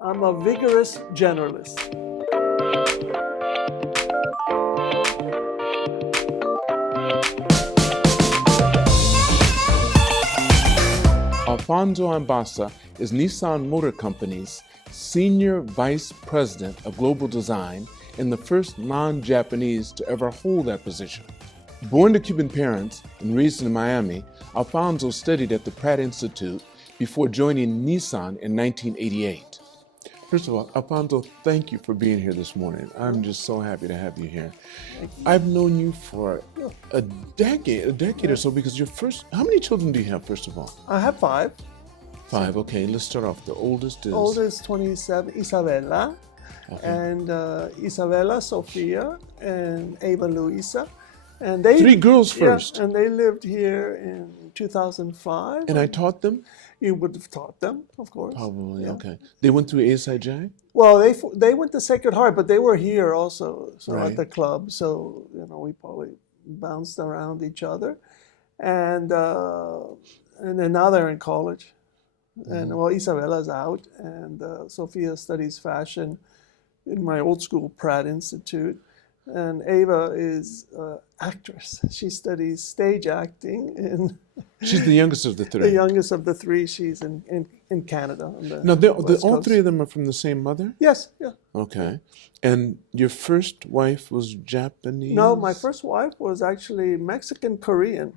I'm a vigorous generalist. Alfonso Albaisa is Nissan Motor Company's Senior Vice President of Global Design and the first non-Japanese to ever hold that position. Born to Cuban parents and raised in Miami, Alfonso studied at the Pratt Institute before joining Nissan in 1988. First of all, Alfonso, thank you for being here this morning. I'm just so happy to have you here. I've known you for a decade or so, because how many children do you have, first of all? I have 5. 5, okay. Let's start off. The oldest is? Oldest 27, Isabella, Okay. and Isabella, Sofia, and Ava Luisa. And they 3 girls first. Yeah, and they lived here in 2005. And I taught them? You would have taught them, of course. Probably, yeah. okay. They went through ASIJ? Well, they went to Sacred Heart, but they were here also, so Right. at the club. So we probably bounced around each other, and then now they're in college, and well, Isabella's out, and Sophia studies fashion in my old school Pratt Institute, and Ava is actress. She studies stage acting in. She's the youngest of the 3. The youngest of the 3. She's in Canada. On the Now, West all Coast. 3 of them are from the same mother? Yes, yeah. Okay. And your first wife was Japanese? No, my first wife was actually Mexican-Korean.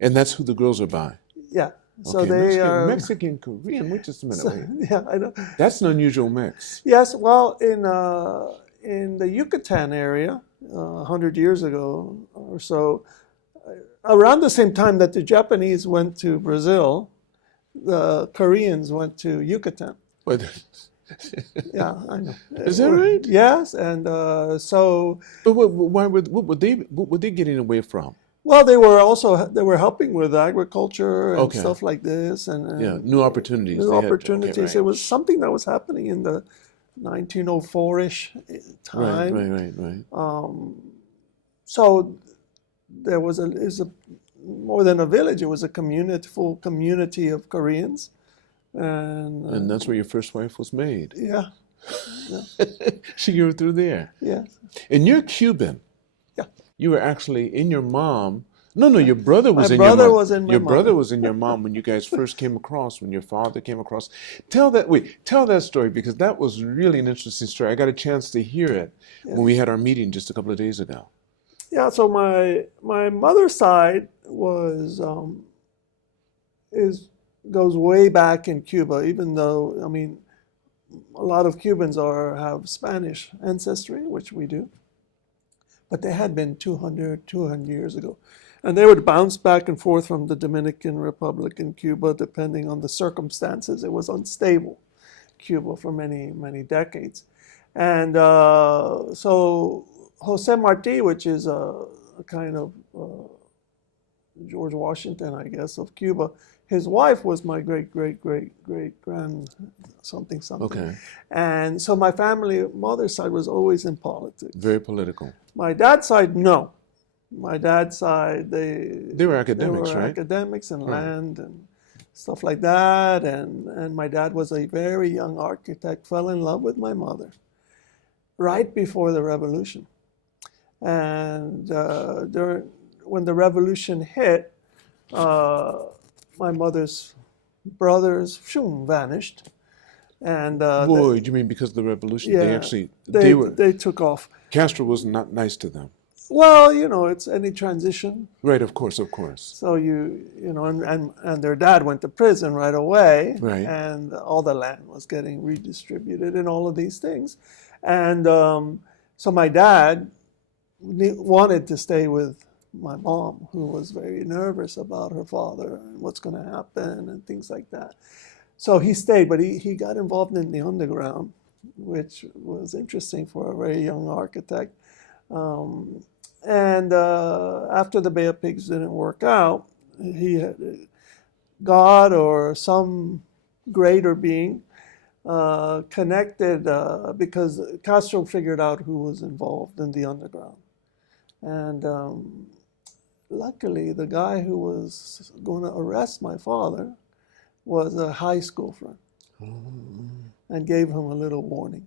And that's who the girls are by? Yeah. So Okay, they are Mexican-Korean? Wait just a minute. Wait. Yeah, I know. That's an unusual mix. Yes, well, in the Yucatan area, 100 years ago or so, around the same time that the Japanese went to Brazil, the Koreans went to Yucatan. But Yeah, I know. Is that right? Yes, and so. But what were they getting away from? Well, they were helping with agriculture and Okay. stuff like this, and Yeah, new opportunities. New They had- opportunities. okay, right. It was something that was happening in the 1904-ish time. Right. So there was more than a village. It was a full community of Koreans, And that's where your first wife was made. yeah, She grew through there. yeah, And you're Cuban. yeah. You were actually in your mom. No, your brother was My in your brother mom. was in my Your mom. brother was in your mom when you guys first came across, when your father came across. Tell that story, because that was really an interesting story. I got a chance to hear it when we had our meeting just a couple of days ago. Yeah. So my mother's side goes way back in Cuba, even though a lot of Cubans have Spanish ancestry, which we do, but they had been 200 years ago. And they would bounce back and forth from the Dominican Republic and Cuba, depending on the circumstances. It was unstable, Cuba, for many, many decades. And so Jose Marti, which is a kind of George Washington, I guess, of Cuba, his wife was my great-great-great-great-grand something. Okay. And so my mother's side was always in politics. Very political. My dad's side, no. My dad's side, They were academics, they were right? academics and Right. land and stuff like that. And my dad was a very young architect, fell in love with my mother right before the revolution. And when the revolution hit, my mother's brothers vanished. And Boy, you mean because of the revolution? yeah, They were. they took off. Castro was not nice to them. Well, it's any transition. Right, of course. So and their dad went to prison right away, Right. and all the land was getting redistributed and all of these things. And so my dad wanted to stay with my mom, who was very nervous about her father and what's going to happen and things like that. So he stayed, but he got involved in the underground, which was interesting for a very young architect. And after the Bay of Pigs didn't work out, God or some greater being connected, because Castro figured out who was involved in the underground. And luckily, the guy who was going to arrest my father was a high school friend. and gave him a little warning.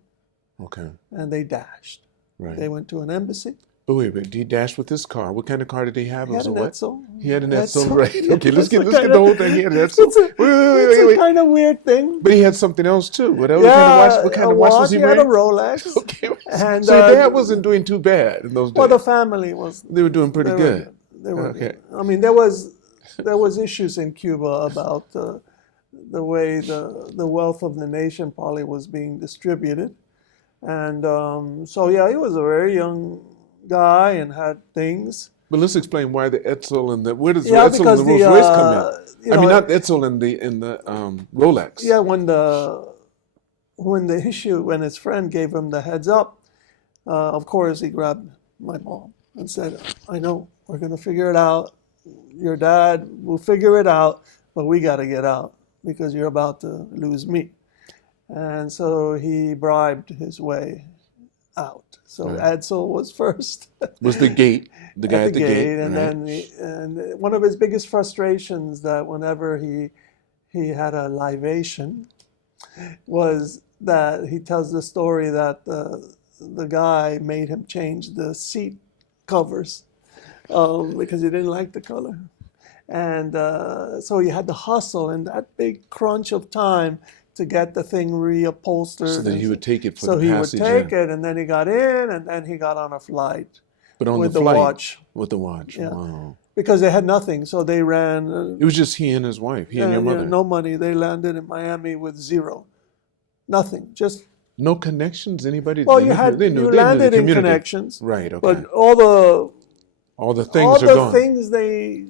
Okay. And they dashed. Right. They went to an embassy. But wait, he dashed with his car. What kind of car did he have? He had an Edsel. He had an Edsel, Edsel. right? Yeah, Okay, let's get it's the whole thing. He had an Edsel. It's a kind of weird thing. But he had something else too. What else? Yeah, what kind of watch was he He had wearing? a Rolex. Okay. And, so your dad wasn't doing too bad in those days. Well, the family was. They were doing pretty good. They were Okay. good. I mean, there was issues in Cuba about the way the wealth of the nation probably was being distributed. And so, yeah, he was a very young guy and had things. But let's explain why the Edsel and where does Yeah, the Edsel and the Rolls Royce come in? I mean, not Edsel and the Rolex. Yeah, when his friend gave him the heads up, of course he grabbed my mom and said, "I know, we're going to figure it out. Your dad will figure it out, but we got to get out because you're about to lose me." And so he bribed his way out. So Right. Edsel was first. Was the gate, the guy at the gate. And right. then one of his biggest frustrations that whenever he had a libation was that he tells the story that the guy made him change the seat covers because he didn't like the color. And so he had to hustle in that big crunch of time to get the thing reupholstered. So that he would take it for so the passage. So he would take it, and then he got in, and then he got on a flight. But on with the flight, watch. With the watch, Yeah. wow. Because they had nothing, so they ran. It was just he and his wife, he and your mother. No money. They landed in Miami with zero. Nothing, just... No connections, anybody? Well, they knew landed the in community. connections. Right, okay. But all the things are gone. Things they,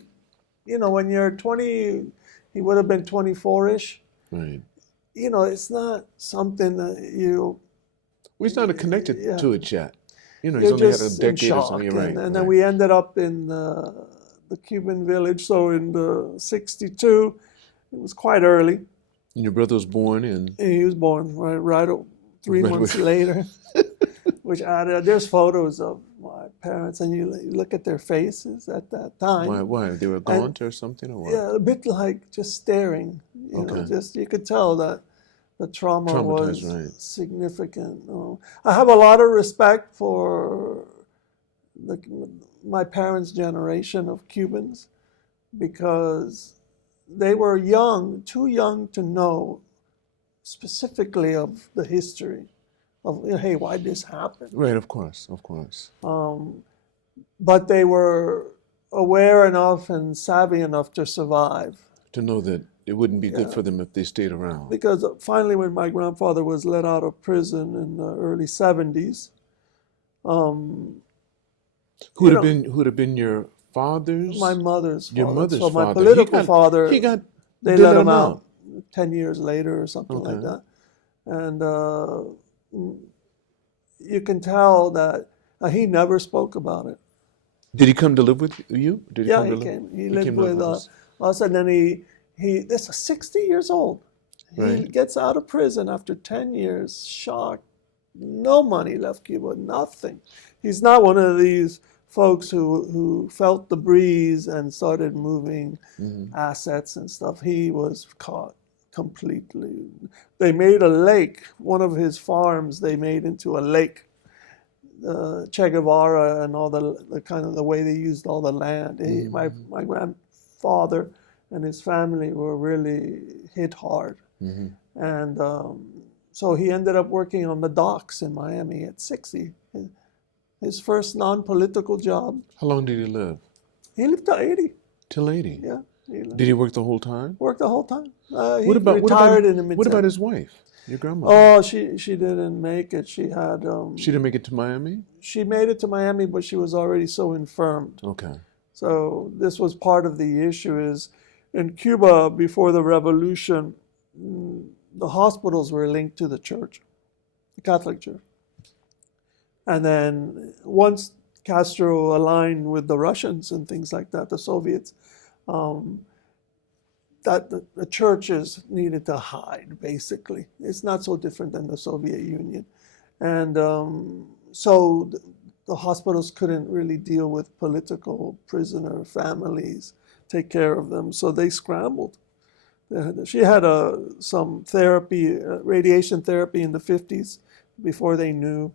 when you're 20, he would have been 24-ish. Right. It's not something that you... Well, he's not connected to it yet. He's You're only had a just in decade or shock. something. Right. And then we ended up in the Cuban village. So in the 62, it was quite early. And your brother was born in... He was born right 3 months later, which added... There's photos of my parents, and you look at their faces at that time. Why? They were gaunt or something, or what? Yeah, a bit like just staring. You could tell that the trauma was significant. I have a lot of respect for my parents' generation of Cubans because they were young, too young to know specifically of the history of, hey, why did this happen? Right, of course. But they were aware enough and savvy enough to survive. To know that it wouldn't be good for them if they stayed around. Because finally, when my grandfather was let out of prison in the early 70s, who would have been your father's? My mother's father. Your mother's father. So my father. political father, they let him out 10 years later or something like that. And you can tell that he never spoke about it. Did he come to live with you? He came. He lived with us. And then this is 60 years old. He gets out of prison after 10 years, shocked. No money left Cuba, nothing. He's not one of these folks who felt the breeze and started moving assets and stuff. He was caught completely. They made a lake. One of his farms they made into a lake. Che Guevara and all the kind of the way they used all the land. My grandfather and his family were really hit hard. And so he ended up working on the docks in Miami at 60. His first non-political job. How long did he live? He lived till 80. Till 80? Yeah. Did he work the whole time? Worked the whole time. What in the mid-70s. What about his wife, your grandmother? Oh, she didn't make it. She had... she didn't make it to Miami? She made it to Miami, but she was already so infirmed. Okay. So this was part of the issue is, in Cuba, before the revolution, the hospitals were linked to the church, the Catholic Church. And then once Castro aligned with the Russians and things like that, the Soviets, that the churches needed to hide, basically. It's not so different than the Soviet Union. And so the hospitals couldn't really deal with political prisoner families, take care of them. So they scrambled. She had some therapy, radiation therapy in the 50s before they knew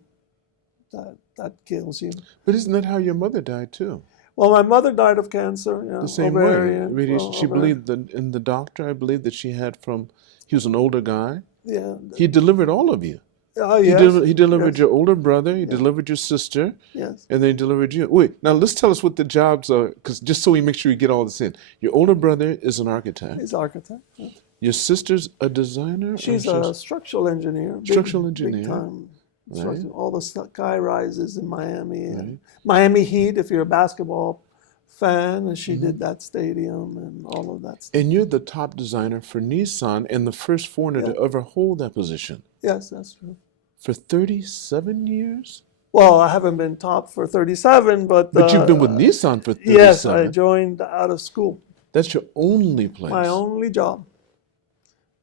that kills you. But isn't that how your mother died too? Well, my mother died of cancer. Yeah, The same ovarian, way. Radiation. She ovarian. believed in the doctor, I believe, that she had from, he was an older guy. Yeah. He delivered all of you. Oh, He, yes. he delivered Yes. your older brother, he delivered your sister, Yes. and then he delivered you. Wait, now let's tell us what the jobs are, because just so we make sure we get all this in. Your older brother is an architect. He's architect. Yeah. Your sister's a designer? She's a structural engineer. Structural engineer. Big time. Right. All the sky rises in Miami. And Right. Miami Heat, if you're a basketball fan, and she did that stadium and all of that stuff. And you're the top designer for Nissan and the first foreigner to ever hold that position. Yes, that's true. For 37 years? Well, I haven't been top for 37, but... But you've been with Nissan for 37. Yes, I joined out of school. That's your only place. My only job.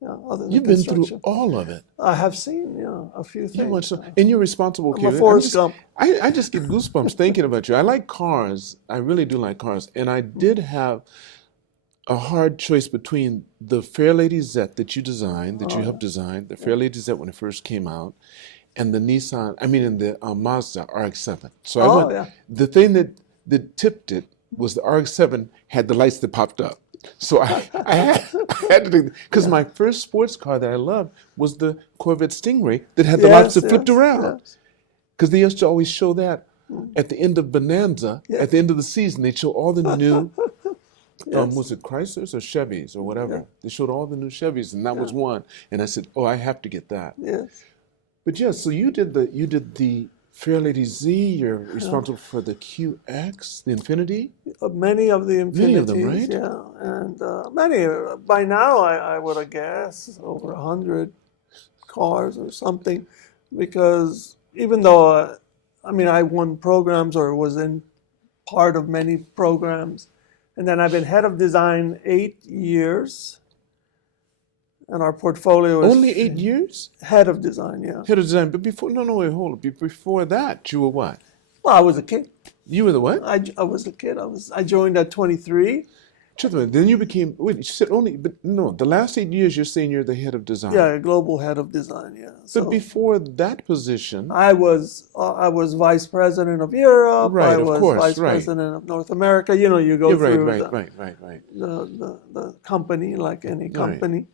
Yeah, other than You've been through construction. all of it. I have seen, a few things. You watch and you're responsible, I'm kid. a Forrest Gump. I just get goosebumps thinking about you. I like cars. I really do like cars. And I did have a hard choice between the Fairlady Zet that you designed, that you helped design, the Fairlady Zet when it first came out, and the the Mazda RX-7. So I went, the thing that tipped it was the RX-7 had the lights that popped up. So I had to, because my first sports car that I loved was the Corvette Stingray that had the lights that flipped around. Because they used to always show that at the end of Bonanza, at the end of the season, they'd show all the new, was it Chryslers or Chevys or whatever? They showed all the new Chevys, and that was one. And I said, oh, I have to get that. Yes. But yeah, so you did the Fairlady Z, you're responsible for the QX, the Infiniti? Many of the Infinitis. Many of them, right? Yeah, and many. By now, I would have guessed over 100 cars or something, because even though, I won programs or was in part of many programs, and then I've been head of design 8 years, and our portfolio is... Only 8 years? Head of design, yeah. Head of design, but before, wait, hold on. Before that, you were what? Well, I was a kid. You were the what? I was a kid. I joined at 23. Then you became, wait, you said only, but no, the last 8 years you're saying you're the head of design. Yeah, global head of design, yeah. But before that position... I was vice president of Europe. Right, I of was course, vice right. president of North America. You go through Right. the company like any company.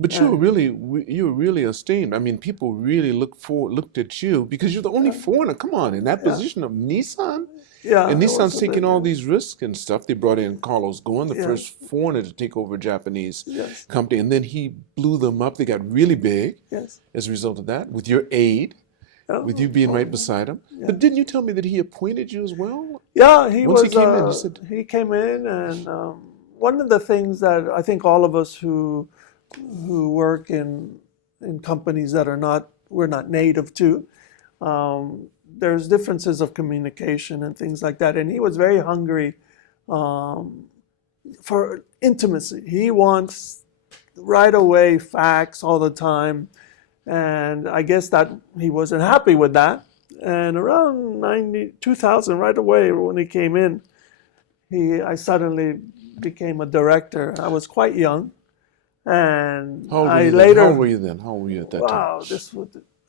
But you were really esteemed. People really looked at you because you're the only foreigner. Come on, in that position of Nissan. Yeah, and Nissan's taking all these risks and stuff. They brought in Carlos Ghosn, the first foreigner to take over a Japanese company, and then he blew them up. They got really big as a result of that, with your aid, with you being right beside him. Yeah. But didn't you tell me that he appointed you as well? Yeah, Once he came in, you said... He came in, and one of the things that I think all of us who work in companies that we're not native to, there's differences of communication and things like that. And he was very hungry for intimacy. He wants right away facts all the time. And I guess that he wasn't happy with that. And around 2000, right away when he came in, I suddenly became a director. I was quite young. And How old were you then? How old were you at that time? Wow,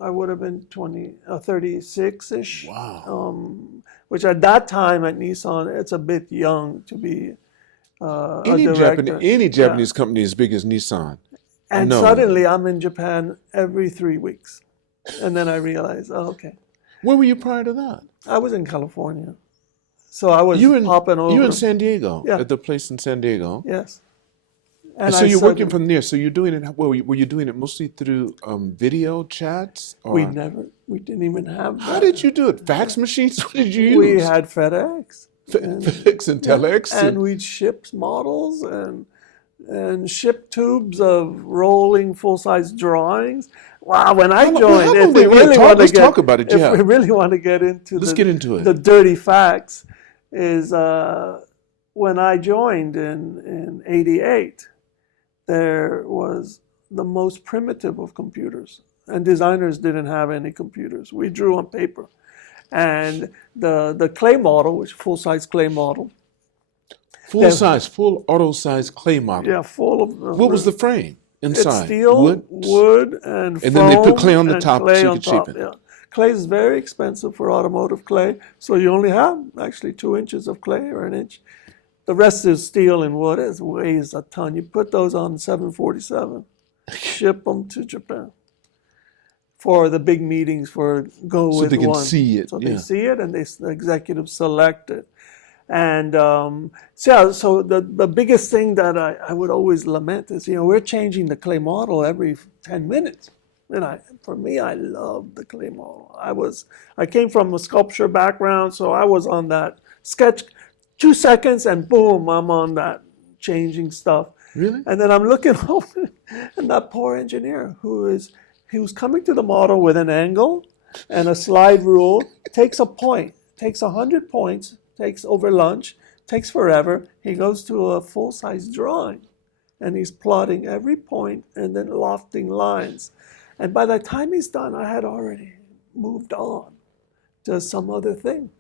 I would have been 36-ish. Wow. Which at that time at Nissan, it's a bit young to be a director. Any Japanese company as big as Nissan. And suddenly I'm in Japan every 3 weeks. And then I realized, okay. Where were you prior to that? I was in California. So I was popping over. You were in San Diego, at the place in San Diego. Yes. And so you're working from there. So you're doing it, were you doing it mostly through video chats? Or? We didn't even have that. How did you do it? Fax machines? What did you use? We had FedEx. FedEx and Telex. And we'd ship models and ship tubes of rolling full-size drawings. Wow, when I joined, let's talk about it. If we really want to get into get into it. The dirty facts is when I joined in 88, there was the most primitive of computers, and designers didn't have any computers. We drew on paper. And the clay model, which full-size clay model, Full size, full auto size clay model. Yeah, full of. What was the frame inside? It's steel, wood, and foam, then they put clay on the top clay so you on could top. shape it. Yeah, clay is very expensive for automotive clay, so you only have actually 2 inches of clay or an inch. The rest is steel and wood. It weighs a ton. You put those on 747, ship them to Japan for the big meetings for go So with they can one. see it. So yeah. they see it, and the executives select it. And so the biggest thing that I would always lament is, we're changing the clay model every 10 minutes. And for me, I love the clay model. I came from a sculpture background, so I was on that sketch 2 seconds, and boom, I'm on that changing stuff. Really? And then I'm looking over, and that poor engineer he was coming to the model with an angle and a slide rule, takes a point, takes 100 points, takes over lunch, takes forever. He goes to a full-size drawing, and he's plotting every point and then lofting lines. And by the time he's done, I had already moved on to some other thing.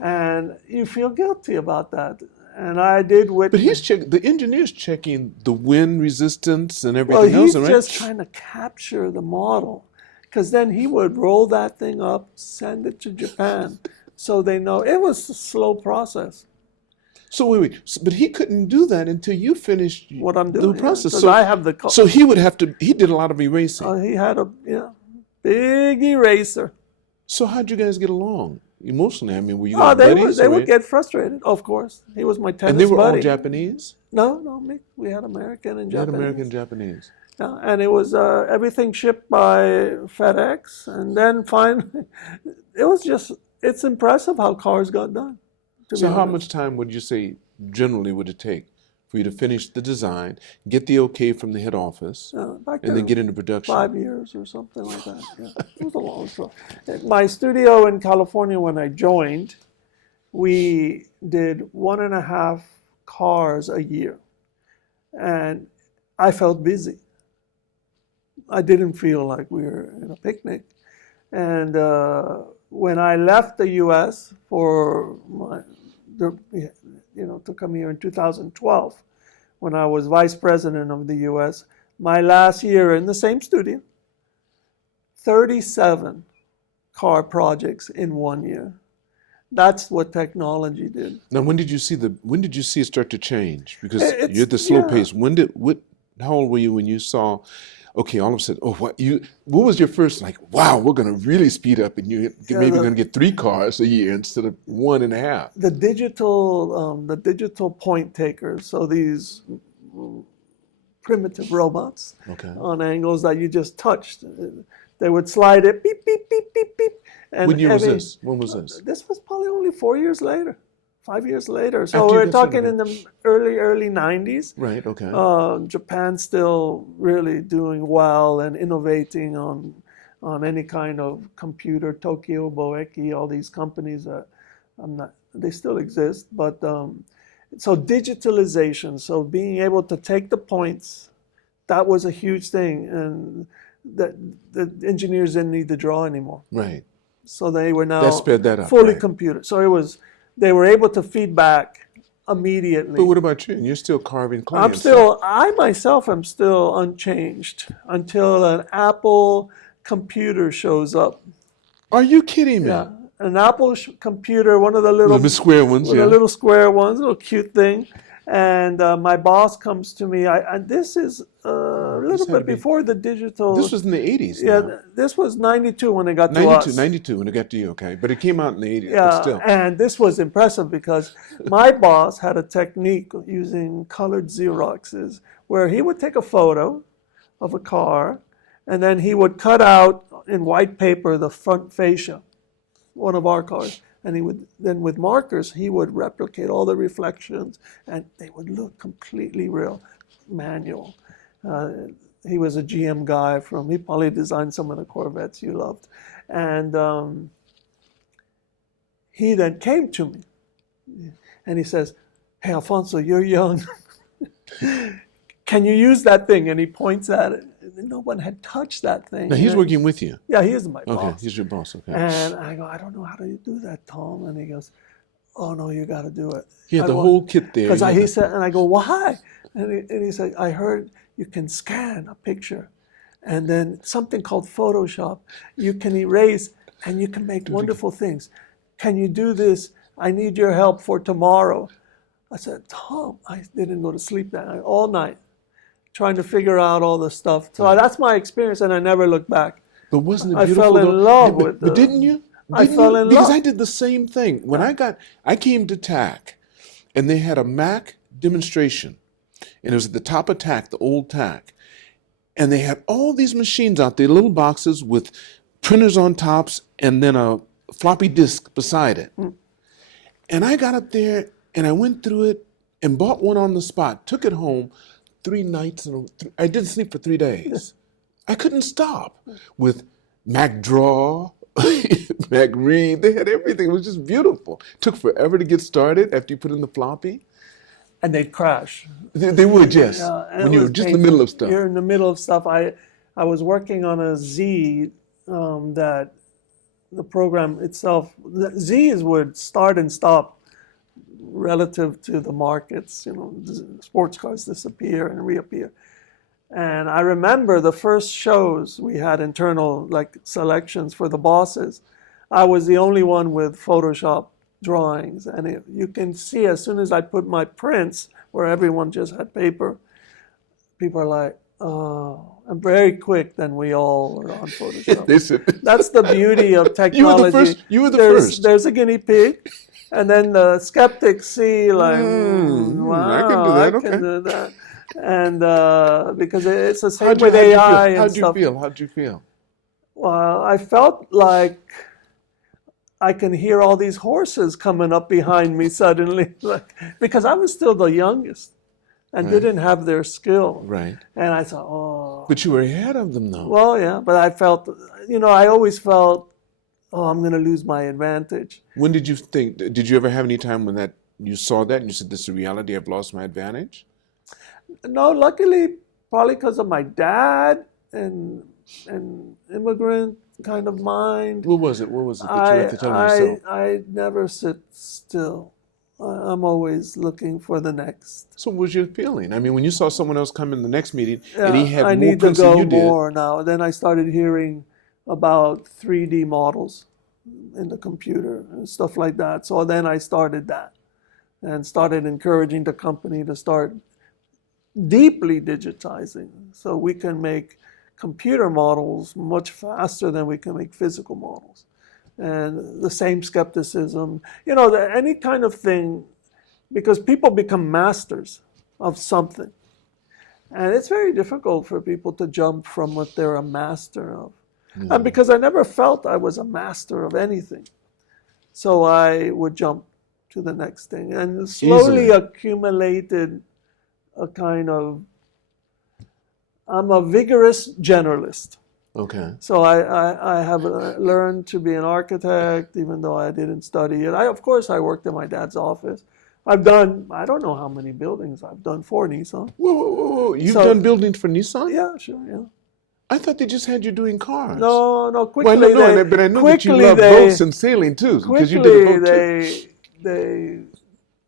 And you feel guilty about that. And I did with... But the engineer's checking the wind resistance and everything else, right? He's just trying to capture the model. Because then he would roll that thing up, send it to Japan, so they know. It was a slow process. So wait. But he couldn't do that until you finished what I'm doing, the process. So I have the... So he would have to... He did a lot of erasing. He had a big eraser. So how'd you guys get along? Emotionally, I mean, were you guys buddies? They would get frustrated, of course. He was my tennis buddy. And they were all Japanese? No, we had American and Japanese. You had American and Japanese. Yeah, and it was everything shipped by FedEx. And then finally, it's impressive how cars got done. So how much time would you say generally would it take for you to finish the design, get the okay from the head office, and then get into production? 5 years or something like that. Yeah. It was a long story. My studio in California, when I joined, we did 1.5 cars a year. And I felt busy. I didn't feel like we were in a picnic. And when I left the U.S. to come here in 2012, when I was vice president of the U.S., my last year in the same studio, 37 car projects in 1 year. That's what technology did. Now, when did you see it start to change? Because you're at the slow pace. How old were you when you saw? Okay, all of a sudden, what was your first, wow, we're going to really speed up and you're maybe going to get 3 cars a year instead of 1.5. The digital point takers, so these primitive robots on angles that you just touched. They would slide it, beep, beep, beep, beep, beep. And when was this? When was this? This was probably only 4 years later. 5 years later. So we're talking in the early 90s. Right, okay. Japan's still really doing well and innovating on any kind of computer. Tokyo, Boeki, all these companies, they still exist. But so digitalization, so being able to take the points, that was a huge thing. And the engineers didn't need to draw anymore. Right. So they were now that sped that up, fully right. computed. So they were able to feed back immediately. But what about you? You're still carving clay. I myself am still unchanged until an Apple computer shows up. Are you kidding me? Yeah, an Apple computer, one of the little square ones, the little square ones, little cute thing. And my boss comes to me. And this is a little bit before the digital. This was in the 80s. Yeah, now. This was 92 when it got to us. 92 when it got to you, okay. But it came out in the 80s, yeah, but still. And this was impressive because my boss had a technique using colored Xeroxes where he would take a photo of a car and then he would cut out in white paper the front fascia, one of our cars. And he would then, with markers, he would replicate all the reflections, and they would look completely real, manual. He was a GM guy he probably designed some of the Corvettes you loved. And he then came to me, and he says, "Hey, Alfonso, you're young. Can you use that thing?" And he points at it. No one had touched that thing. Now, he's working with you? Yeah, he is my boss. Okay, he's your boss, okay. And I go, "I don't know how to do that, Tom." And he goes, oh no, you got to do it. He had the whole kit there. Because he said, and I go, why? And he said, I heard you can scan a picture, and then something called Photoshop. You can erase, and you can make wonderful things. Can you do this? I need your help for tomorrow. I said, Tom, I didn't go to sleep that night, all night, trying to figure out all the stuff. So that's my experience, and I never looked back. But wasn't it I beautiful? fell in love with But didn't you? I fell in because love. I did the same thing. When I came to TAC, and they had a Mac demonstration, and it was at the top of TAC, the old TAC, and they had all these machines out there, little boxes with printers on tops, and then a floppy disk beside it. And I got up there, and I went through it, and bought one on the spot, took it home 3 nights, and I didn't sleep for 3 days. I couldn't stop with Mac Draw, Mac Read. They had everything. It was just beautiful. Took forever to get started after you put in the floppy. And they'd crash. They would, yes. And when it you were was just in painful. the middle of stuff. You're in the middle of stuff. I was working on a Z that the program itself, the Z would start and stop relative to the markets. Sports cars disappear and reappear. And I remember the first shows we had internal selections for the bosses. I was the only one with Photoshop drawings, and you can see as soon as I put my prints where everyone just had paper, people are like, oh, and very quick. Then we all were on Photoshop. They said, That's the beauty of technology. You were the first. There's a guinea pig, and then the skeptics see wow, I can do that. And because it's the same with AI and stuff. How'd you feel? Well, I felt like I can hear all these horses coming up behind me suddenly, because I was still the youngest and didn't have their skill. Right. And I thought, oh. But you were ahead of them, though. Well, yeah, but I felt, I always felt, oh, I'm going to lose my advantage. When did you think, did you ever have any time when you saw that and you said, this is reality, I've lost my advantage? No, luckily, probably because of my dad and immigrant kind of mind. What was it that you had to tell yourself? I never sit still. I'm always looking for the next. So what was your feeling? I mean, when you saw someone else come in the next meeting and he had I more need prints to than go you did. more now. Then I started hearing about 3D models in the computer and stuff like that. So then I started that and started encouraging the company to start deeply digitizing so we can make computer models much faster than we can make physical models. And the same skepticism, any kind of thing, because people become masters of something. And it's very difficult for people to jump from what they're a master of. And because I never felt I was a master of anything. So I would jump to the next thing and slowly accumulated a kind of, I'm a vigorous generalist. Okay. So I have learned to be an architect, even though I didn't study it. Of course, I worked in my dad's office. I've done, I don't know how many buildings I've done for Nissan. Whoa. You've done buildings for Nissan? Yeah, sure, yeah. I thought they just had you doing cars. No, quickly but I know that you love boats and sailing too, because you did a boat too. They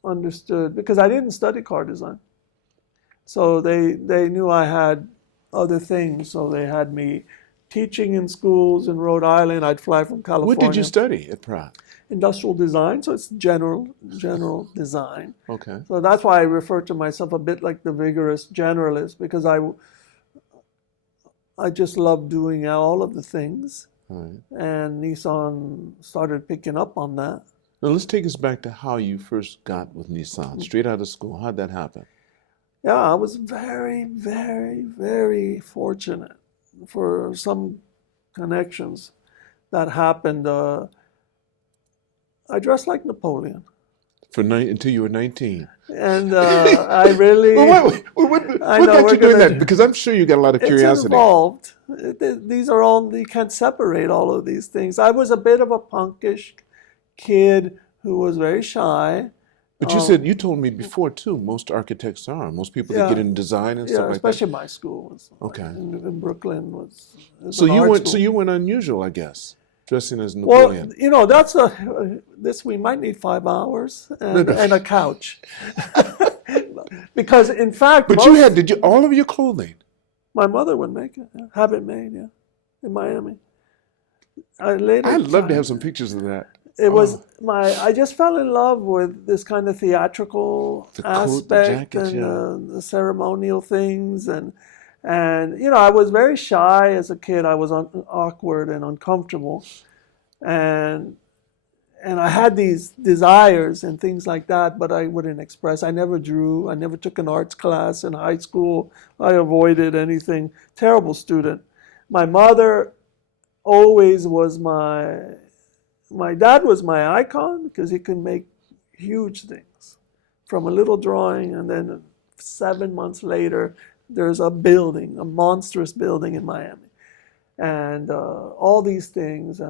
understood, because I didn't study car design. So they knew I had other things, so they had me teaching in schools in Rhode Island. I'd fly from California. What did you study at Pratt? Industrial design, so it's general design. Okay. So that's why I refer to myself a bit like the vigorous generalist, because I just love doing all of the things. Right. And Nissan started picking up on that. Now let's take us back to how you first got with Nissan, straight out of school. How'd that happen? Yeah, I was very, very, very fortunate for some connections that happened. I dressed like Napoleon. Until you were 19. And I really... What got you doing that? Because I'm sure you got a lot of curiosity. It's involved. These are all, you can't separate all of these things. I was a bit of a punkish kid who was very shy. But you told me before too, most architects are. Most people that get in design and stuff like that. Especially my school was. Okay. In Brooklyn was so you weren't unusual, I guess. dressing as Well, Napoleon? you know, this we might need 5 hours and a couch. Because in fact, But did you all of your clothing? My mother would make it, have it made, in Miami. I'd love to have some pictures of that. It was I just fell in love with this kind of theatrical aspect, jacket, and the ceremonial things, and you know, I was very shy as a kid. I was awkward and uncomfortable, and I had these desires and things like that, but I wouldn't express. I never drew. I never took an arts class in high school. I avoided anything. Terrible student. My mother always was my dad was my icon because he could make huge things from a little drawing, and then 7 months later, there's a building, a monstrous building in Miami, and all these things.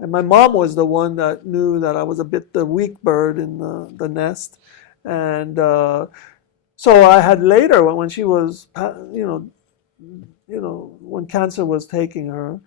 And my mom was the one that knew that I was a bit the weak bird in the nest. And so I had later, when she was, when cancer was taking her,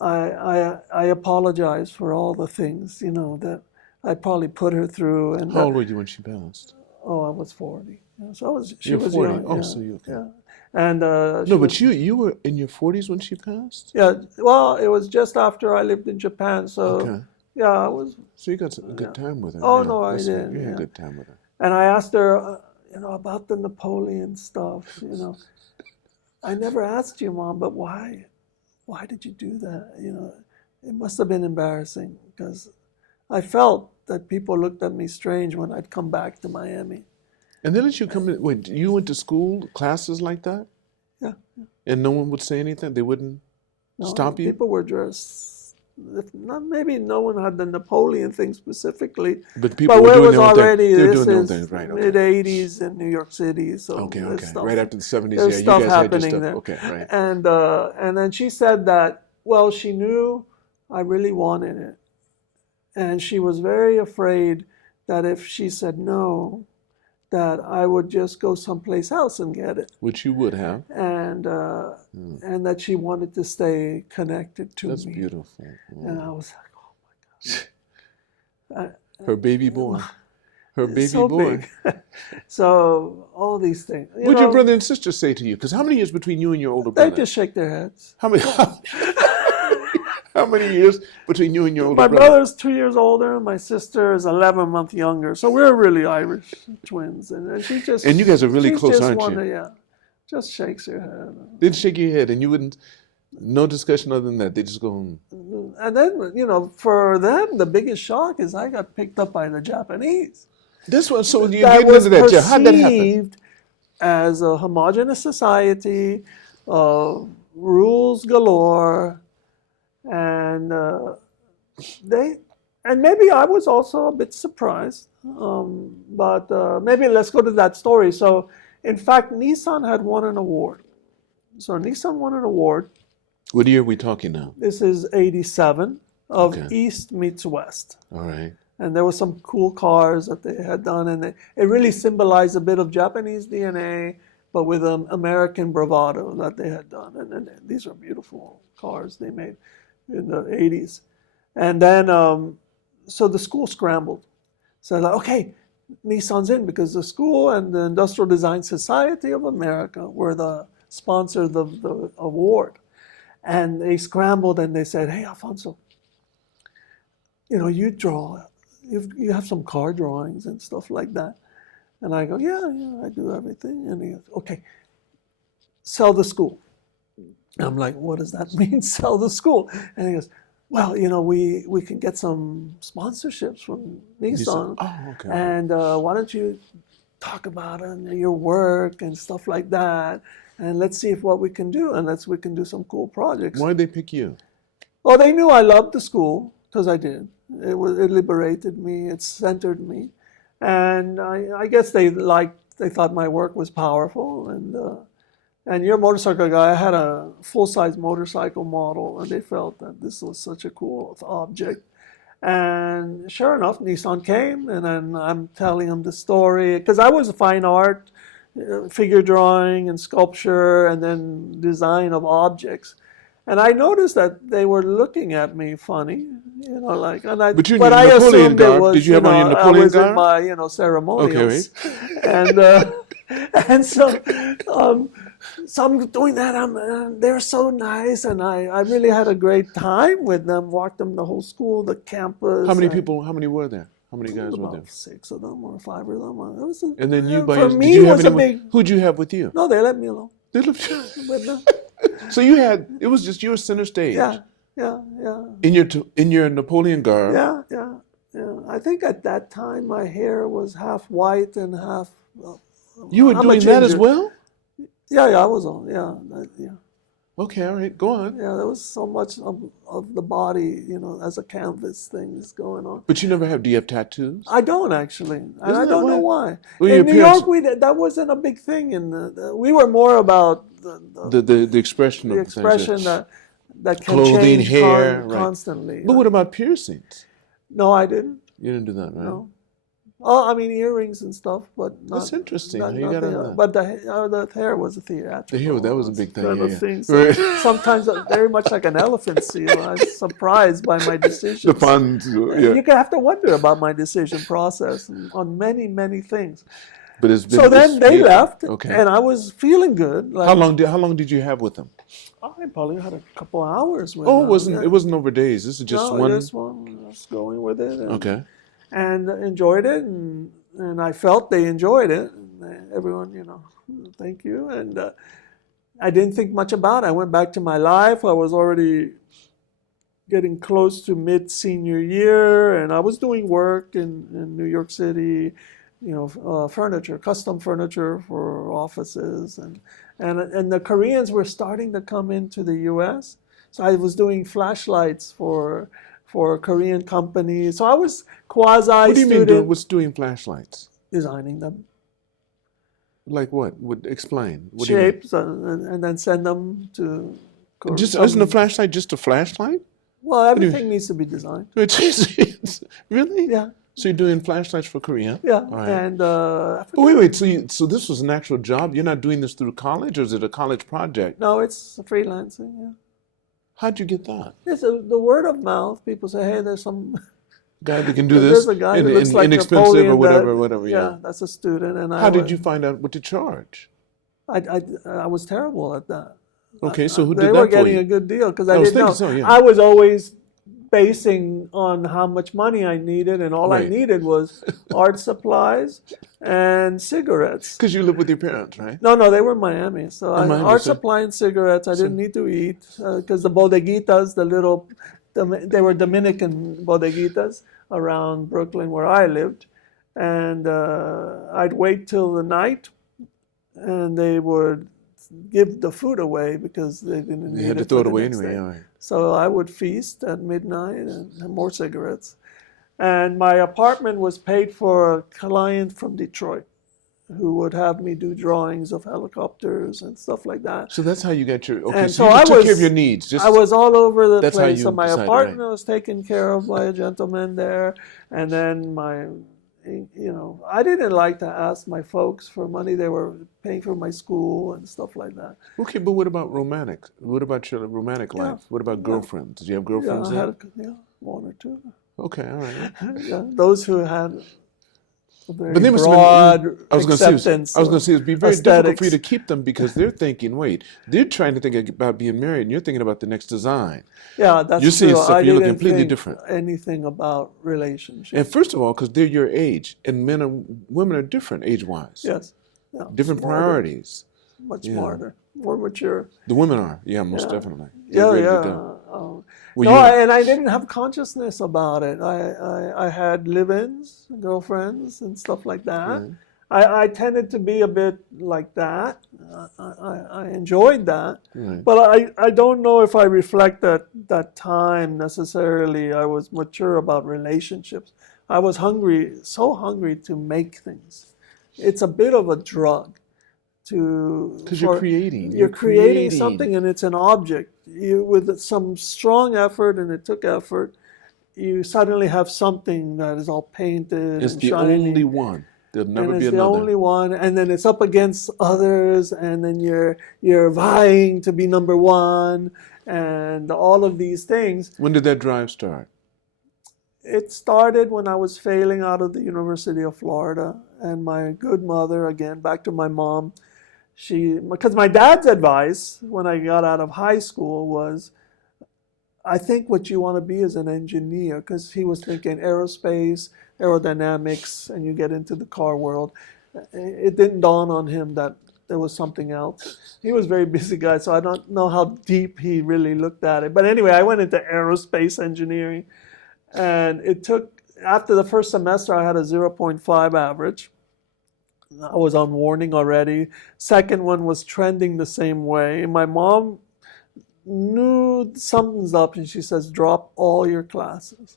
I apologized for all the things, that I probably put her through. And how old were you when she passed? Oh, I was 40. So she You're was 40. young. Oh, yeah, so you okay. Yeah. And no, but you were in your 40s when she passed? Yeah, well, it was just after I lived in Japan, so okay. Yeah, I was. So you got a good time with her. Oh, no, I did. You had a good time with her. And I asked her, about the Napoleon stuff, I never asked you, Mom, but why did you do that? It must have been embarrassing because I felt that people looked at me strange when I'd come back to Miami. And then did you come in, wait, you went to school, classes like that? Yeah. And no one would say anything? They wouldn't stop you? People were dressed, maybe no one had the Napoleon thing specifically, but people were doing their own thing. They were doing their own thing, right? Okay. Mid-'80s in New York City, so okay. Right after the 70s, there's you stuff guys happening had your stuff. there. Okay, right. And then she said that, well, she knew I really wanted it, and she was very afraid that if she said no, that I would just go someplace else and get it. Which you would have. And that she wanted to stay connected to That's me. That's beautiful. And I was like, oh my gosh. Her baby boy. Her baby so boy. Big. So all these things. What did your brother and sister say to you? Because how many years between you and your older brother? They just shake their heads. How many? How many years between you and your older brother? My brother's 2 years older. My sister is 11 months younger. So we're really Irish twins. And she just... And you guys are really close, aren't you? Yeah. Just shakes her head. They'd shake your head and you wouldn't... No discussion other than that. They just go... And then, for them, the biggest shock is I got picked up by the Japanese. This one, so you get into that. Yeah, how'd that happen? Perceived as a homogenous society, rules galore, and maybe I was also a bit surprised, but maybe let's go to that story. So, in fact, Nissan had won an award. So Nissan won an award. What year are we talking now? This is 87 of East meets West. All right. And there were some cool cars that they had done, and it really symbolized a bit of Japanese DNA, but with an American bravado that they had done. And these are beautiful cars they made in the 80s. And then, so the school scrambled. So like, okay, Nissan's in, because the school and the Industrial Design Society of America were the sponsors of the award. And they scrambled and they said, hey, Alfonso, you draw, you have some car drawings and stuff like that. And I go, yeah, I do everything. And he goes, okay, sell the school. And I'm like, what does that mean, sell the school? And he goes, well, we can get some sponsorships from Nissan. Oh, okay. And why don't you talk about your work and stuff like that? And let's see what we can do, and we can do some cool projects. Why did they pick you? Well, they knew I loved the school, because I did. It liberated me, it centered me. And I guess they thought my work was powerful. And you're a motorcycle guy. I had a full-size motorcycle model, and they felt that this was such a cool object. And sure enough, Nissan came, and then I'm telling them the story, because I was a fine art, figure drawing and sculpture, and then design of objects. And I noticed that they were looking at me funny, like, and But you're in your I Napoleon assumed it garb. was, Did you have on your I Napoleon was in garb? my, Okay, ceremonials, wait. and and so so I'm doing that. They're so nice, and I really had a great time with them. Walked them the whole school, the campus. How many people? How many were there? How many guys were there? About 6 of them or 5 of them. It was And then you, for did me, you it have was a anyone? big. Who'd you have with you? No, they let me alone. They lived- With them. So you had, it was just you were center stage. Yeah. In your Napoleon garb. Yeah. I think at that time my hair was half white and half. You were I'm a doing that as ginger. well? Yeah, I was on. Yeah. Okay, all right, go on. Yeah, there was so much of the body, as a canvas things going on. But you never have, do you have tattoos? I don't actually, and I that don't know why? why. Well, your In New parents- York, that wasn't a big thing. We were more about The expression the of expression things. that can Clothing, change hair, right. constantly. But what about piercings? No, I didn't. You didn't do that, right? No. Oh, I mean earrings and stuff, but not. That's interesting. Not, How you got nothing on else. that? But the hair was a theatrical. The hair, that was a big thing. kind of Yeah. thing. Right. Sometimes very much like an elephant seal. I was surprised by my decisions. The puns, yeah. You have to wonder about my decision process on many, many things. But it's been, So then they beautiful. left, Okay. and I was feeling good. Like, How long did you have with them? I probably had a couple hours with Oh, them. it wasn't over days. This is just no, one. Just one. I was going with it. Okay. And enjoyed it, and I felt they enjoyed it. And everyone, thank you. And I didn't think much about it. I went back to my life. I was already getting close to mid-senior year, and I was doing work in New York City, furniture, custom furniture for offices, and the Koreans were starting to come into the U.S. So I was doing flashlights for Korean companies. So I was quasi-student. What do you mean? What's doing flashlights? Designing them. Like what? Explain. What do you mean? Shapes, and then send them to. Isn't a flashlight just a flashlight? Well, everything needs to be designed. Really? Yeah. So you're doing flashlights for Korea? Yeah. All right. And But wait. So this was an actual job? You're not doing this through college, or is it a college project? no, it's freelancing. Yeah. How'd you get that? It's the word of mouth. People say, "Hey, there's some Guy that can do this there's a guy who looks like inexpensive Napoleon or whatever, that- whatever. Yeah. that's a student." And How did you find out what to charge? I was terrible at that. Okay, so who They did were that for getting you? a good deal because I I was didn't know. thinking so, yeah. I was always basing on how much money I needed, and all I Right. needed was art supplies and cigarettes. Because you live with your parents, right? No, they were in Miami. So Miami, art so- supply and cigarettes. I didn't need to eat because the bodeguitas, they were Dominican bodeguitas around Brooklyn where I lived, and I'd wait till the night, and they would give the food away because they didn't You need had to it throw for it the away next anyway. day. All right. So I would feast at midnight and have more cigarettes. And my apartment was paid for a client from Detroit who would have me do drawings of helicopters and stuff like that. So that's how you got your. Okay, And so so you I just took care of was- your needs. Just I was all over the That's how place. you So my decided, apartment right. was taken care of by a gentleman there. And then I didn't like to ask my folks for money. They were paying for my school and stuff like that. Okay, but what about romantic? What about your romantic Yeah. life? What about girlfriends? Did you have girlfriends I there? had one or two. Okay, all right. Yeah, those who had a very But they must broad have been, I was going to acceptance. say it'd be very difficult for you aesthetics. to keep them because they're thinking, wait, they're trying to think about being married, and you're thinking about the next design. Yeah, that's You're seeing true. stuff, I you look didn't completely think different. anything about relationships. And first of all, because they're your age, and men and women are different age-wise, Yes. Yeah, different smarter, priorities. Much Yeah. smarter, more mature. The women are, yeah, most Yeah. definitely. Yeah, They're ready to yeah. go. Well, No, you- and I didn't have consciousness about it. I had live-ins, girlfriends, and stuff like that. Mhm. I tended to be a bit like that. I enjoyed that. Right. But I don't know if I reflect that time necessarily. I was mature about relationships. I was so hungry to make things. It's a bit of a drug. Because you're creating. You're creating something, and it's an object. With some strong effort, and it took effort, you suddenly have something that is all painted It's and the shiny. only one. There'll never And be it's the another. only one, and then it's up against others, and then you're vying to be number one, and all of these things. When did that drive start? It started when I was failing out of the University of Florida, and my good mother, again, back to my mom, because my dad's advice when I got out of high school was, I think what you want to be is an engineer, because he was thinking aerospace, aerodynamics, and you get into the car world. It didn't dawn on him that there was something else. He was a very busy guy, so I don't know how deep he really looked at it. But anyway, I went into aerospace engineering, and it took, after the first semester, I had a 0.5 average. I was on warning already. Second one was trending the same way. And my mom knew something's up, and she says, drop all your classes,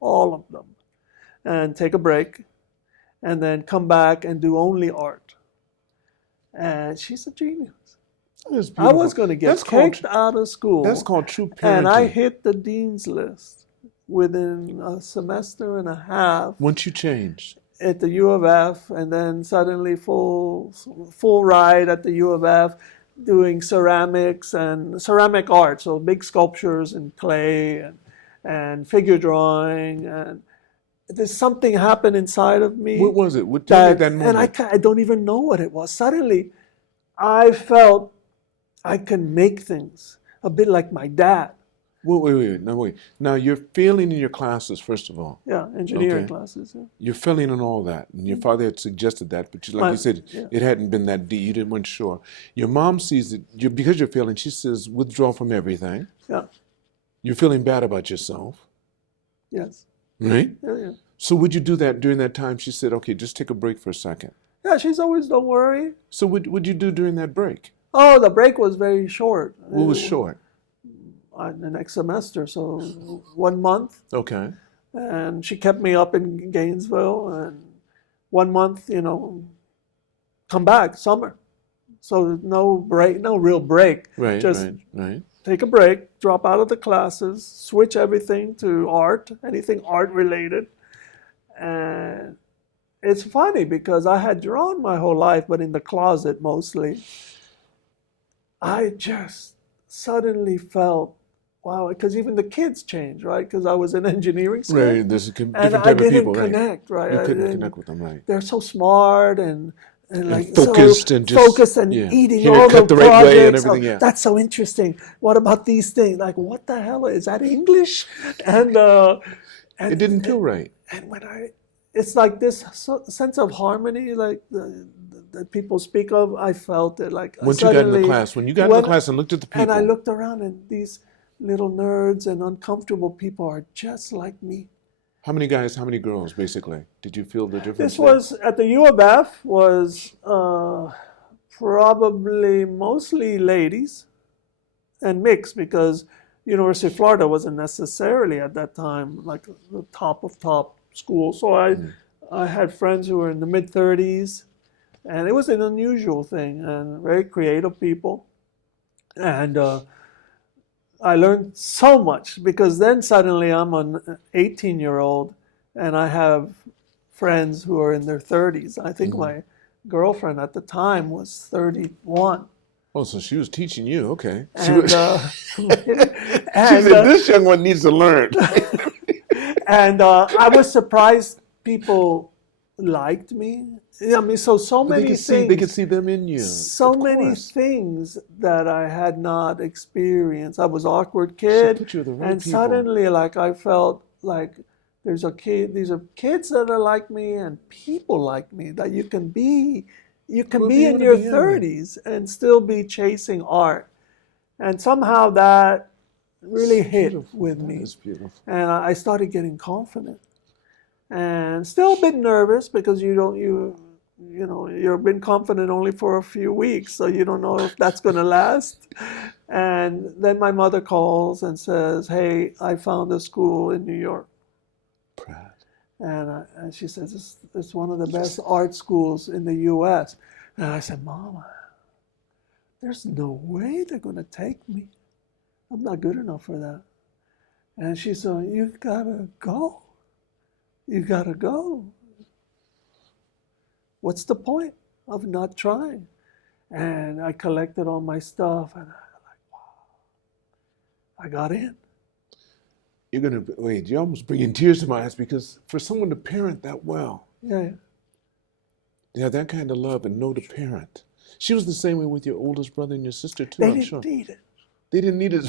all of them, and take a break, and then come back and do only art. And she's a genius. I was going to get kicked out of school. That's called true parenting. And I hit the dean's list within a semester and a half. Once you changed? At the U of F, and then suddenly full ride at the U of F, doing ceramics and ceramic art, so big sculptures in clay and figure drawing, and there's something happened inside of me. What was it? Tell me that moment. And I don't even know what it was. Suddenly, I felt I can make things, a bit like my dad. Wait. Now, you're failing in your classes, first of all. Yeah, engineering classes. Yeah. You're failing in all that. And your father had suggested that, but you said, it hadn't been that deep. You weren't sure. Your mom sees it, because you're failing, she says, withdraw from everything. Yeah. You're feeling bad about yourself. Yes. Right? Yeah. So would you do that during that time? She said, okay, just take a break for a second. Yeah, she's always, don't worry. So what would you do during that break? Oh, the break was very short. What was short? The next semester, so 1 month. Okay. And she kept me up in Gainesville, and 1 month, come back, summer. So no break, no real break. Right, Just right. take a break, drop out of the classes, switch everything to art, anything art related. And it's funny because I had drawn my whole life, but in the closet mostly. I just suddenly felt, wow, because even the kids changed, right? Because I was in engineering school. Right, there's a different and type I of didn't people, connect, right? You couldn't connect with them, right. They're so smart and like focused, so and just focused and eating hair all cut the right way and projects. everything. Yeah. That's so interesting. What about these things? Like, what the hell is that English? And it didn't feel right. And it's like this sense of harmony, like that people speak of. I felt it. Like once you got in the class, when you got in the class and looked at the people, and I looked around, and these little nerds and uncomfortable people are just like me. How many guys, how many girls, basically? Did you feel the difference? This was, at the U of F, was probably mostly ladies and mixed, because University of Florida wasn't necessarily at that time like the top of top school. So I had friends who were in the mid-30s, and it was an unusual thing, and very creative people. And I learned so much, because then suddenly I'm an 18-year-old and I have friends who are in their 30s. I think my girlfriend at the time was 31. Oh, so she was teaching you, okay. And, she said, this young one needs to learn. And I was surprised people liked me. I mean, so many things. They could see them in you. So many things that I had not experienced. I was an awkward kid, put you with the right and people. suddenly, like, I felt like these are kids that are like me, and people like me, that you can be in your 30s and still be chasing art. And somehow that really hit with me. That is beautiful. And I started getting confident, and still a bit nervous, because you've been confident only for a few weeks, so you don't know if that's going to last. And then my mother calls and says, hey, I found a school in New York. Pratt. And she says, it's one of the best art schools in the U.S. And I said, Mama, there's no way they're going to take me. I'm not good enough for that. And she said, you gotta go. You gotta go. What's the point of not trying? And I collected all my stuff, and I was like, wow. I got in. You're almost bringing tears to my eyes, because for someone to parent that well, Yeah. yeah, that kind of love and know to parent. She was the same way with your oldest brother and your sister too, They I'm didn't sure. need it. They didn't need it.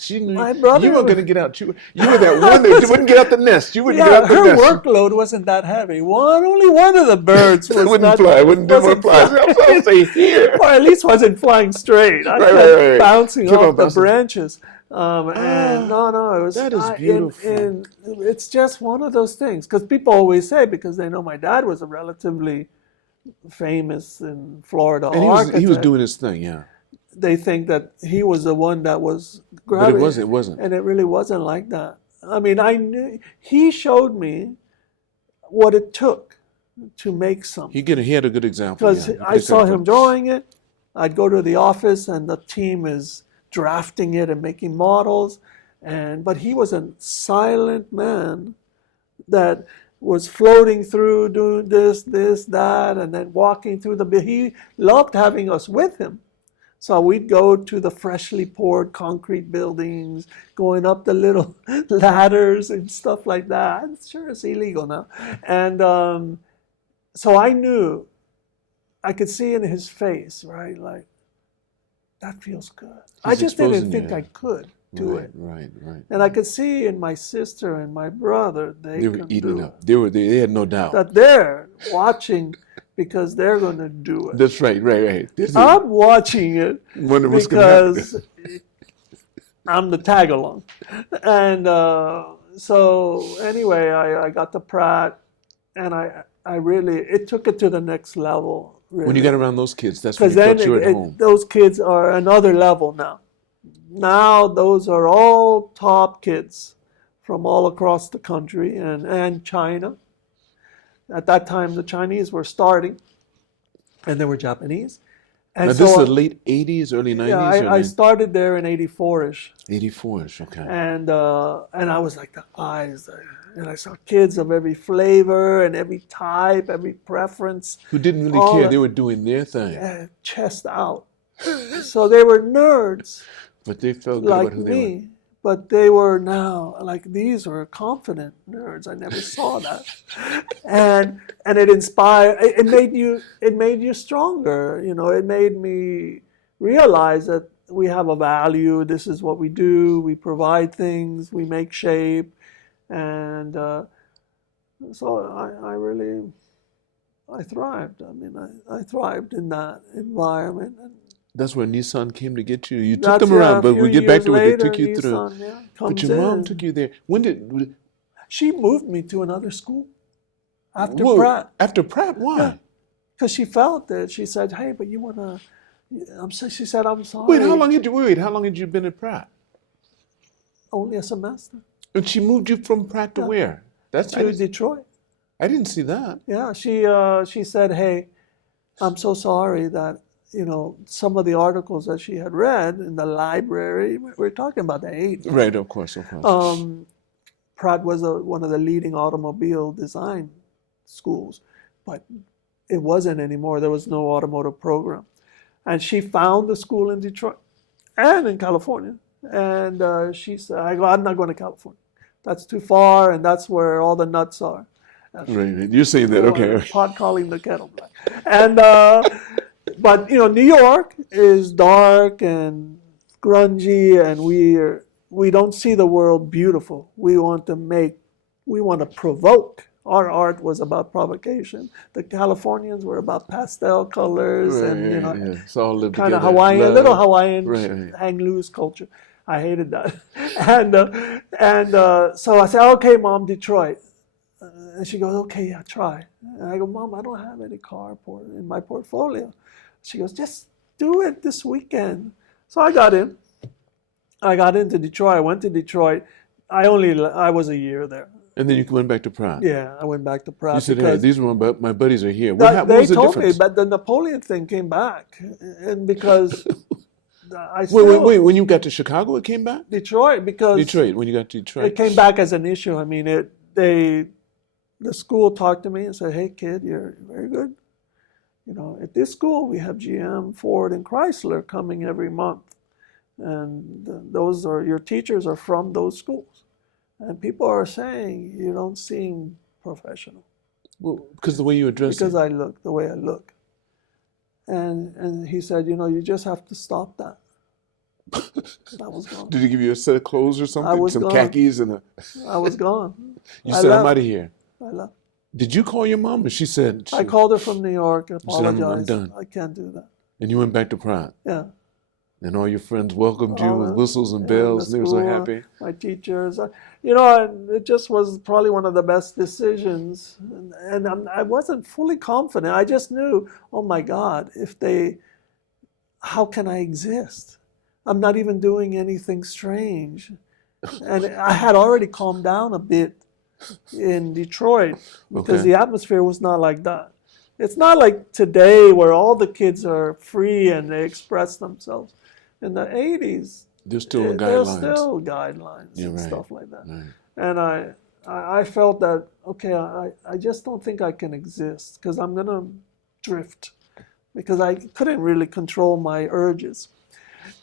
She knew My brother you were was- going to get out. You were that one that wouldn't get out the nest. You wouldn't get Yeah, out the her nest. workload wasn't that heavy. Only one of the birds was Wouldn't not, fly. Wouldn't do more wasn't flies. I'll say here. or at least wasn't flying straight. I Right, kept right. bouncing Keep on off the bouncing. branches. And no, it was. that is beautiful. And it's just one of those things, because people always say, because they know my dad was a relatively famous in Florida And architect, he was doing his thing, yeah. they think that he was the one that was But grabbing. it wasn't. And it really wasn't like that. I mean, I knew he showed me what it took to make something. He had a good example. Because yeah. I saw him drawing it. I'd go to the office and the team is drafting it and making models. But he was a silent man that was floating through, doing this, that, and then walking through he loved having us with him. So we'd go to the freshly poured concrete buildings, going up the little ladders and stuff like that. Sure, it's illegal now. And so I knew, I could see in his face, right? Like, that feels good. I just didn't think I could do it. Right. And I could see in my sister and my brother, they were could eating do up. They had no doubt. that they're watching because they're going to do it. That's right. I'm watching it Wonder what's gonna happen. because I'm the tag along. And so anyway, I got the Pratt, and I really, it took it to the next level. Really. When you got around those kids, that's when Because you then felt you were at home. those kids are another level now. Now those are all top kids from all across the country and China. At that time, the Chinese were starting, and there were Japanese. And Now, this is the late 80s, early 90s? Yeah, I started there in 84-ish. 84-ish, okay. And I was like the eyes, and I saw kids of every flavor and every type, every preference. Who didn't really all care. that- They were doing their thing. Chest out. So they were nerds But they felt good like about who they were. me, but they were now like these were confident nerds. I never saw that, and it inspired. It made you stronger. You know, it made me realize that we have a value. This is what we do. We provide things. We make shape, and so I really thrived. I mean, I thrived in that environment. And That's where Nissan came to get you. You took that's, them around, a but few we get back years to what they later, took you through. Nissan, yeah, But comes your mom in. took you there. When did? She moved me to another school after Whoa, Pratt. After Pratt, why? Yeah. Because she felt that. She said, hey, but you want to... She said, I'm sorry. Wait, how long had you been at Pratt? Only a semester. And she moved you from Pratt to where? That's To Detroit. I didn't see that. Yeah, she said, hey, I'm so sorry that, you know, some of the articles that she had read in the library, we're talking about the 80s. Right, of course. Pratt was one of the leading automobile design schools, but it wasn't anymore. There was no automotive program. And she found the school in Detroit and in California. And she said, I'm not going to California. That's too far, and that's where all the nuts are. Right. You're saying that, okay. Pot calling the kettle black. And, but, you know, New York is dark and grungy, and we don't see the world beautiful. We want to provoke. Our art was about provocation. The Californians were about pastel colors and, you know, It's all lived kind of together. Hawaiian, Love. little Hawaiian Right. hang loose culture. I hated that. And so I said, okay, Mom, Detroit. And she goes, okay, yeah, try. And I go, Mom, I don't have any car in my portfolio. She goes, just do it this weekend. So I got in. I got into Detroit. I went to Detroit. I was a year there. And then you went back to Pratt. Yeah, I went back to Pratt. You said, hey, because these were my buddies are here. that- What they was the told me, difference? but the Napoleon thing came back. And because I still... Wait. When you got to Chicago, it came back? Detroit, because... Detroit, when you got to Detroit. It came back as an issue. I mean, the school talked to me and said, hey, kid, you're very good. You know, at this school, we have GM, Ford, and Chrysler coming every month. and those are your teachers are from those schools, and people are saying you don't seem professional Well, because the way you address because it. I look the way I look. And he said, you just have to stop that. I was gone. Did he give you a set of clothes or something? was Some gone. khakis and a. I was gone. You I said, left. I'm out of here. I left. Did you call your mom? And she said. I called her from New York, said, apologized. I'm done. I can't do that. And you went back to Pratt. Yeah. And all your friends welcomed you with whistles and Yeah, bells, the and they were so school, happy. My teachers, it just was probably one of the best decisions. And I wasn't fully confident. I just knew, oh my God, how can I exist? I'm not even doing anything strange. And I had already calmed down a bit in Detroit because the atmosphere was not like that. It's not like today where all the kids are free and they express themselves. In the 80s, there's still guidelines. There's still guidelines and stuff like that. Right. And I felt that, okay, I just don't think I can exist because I'm going to drift because I couldn't really control my urges.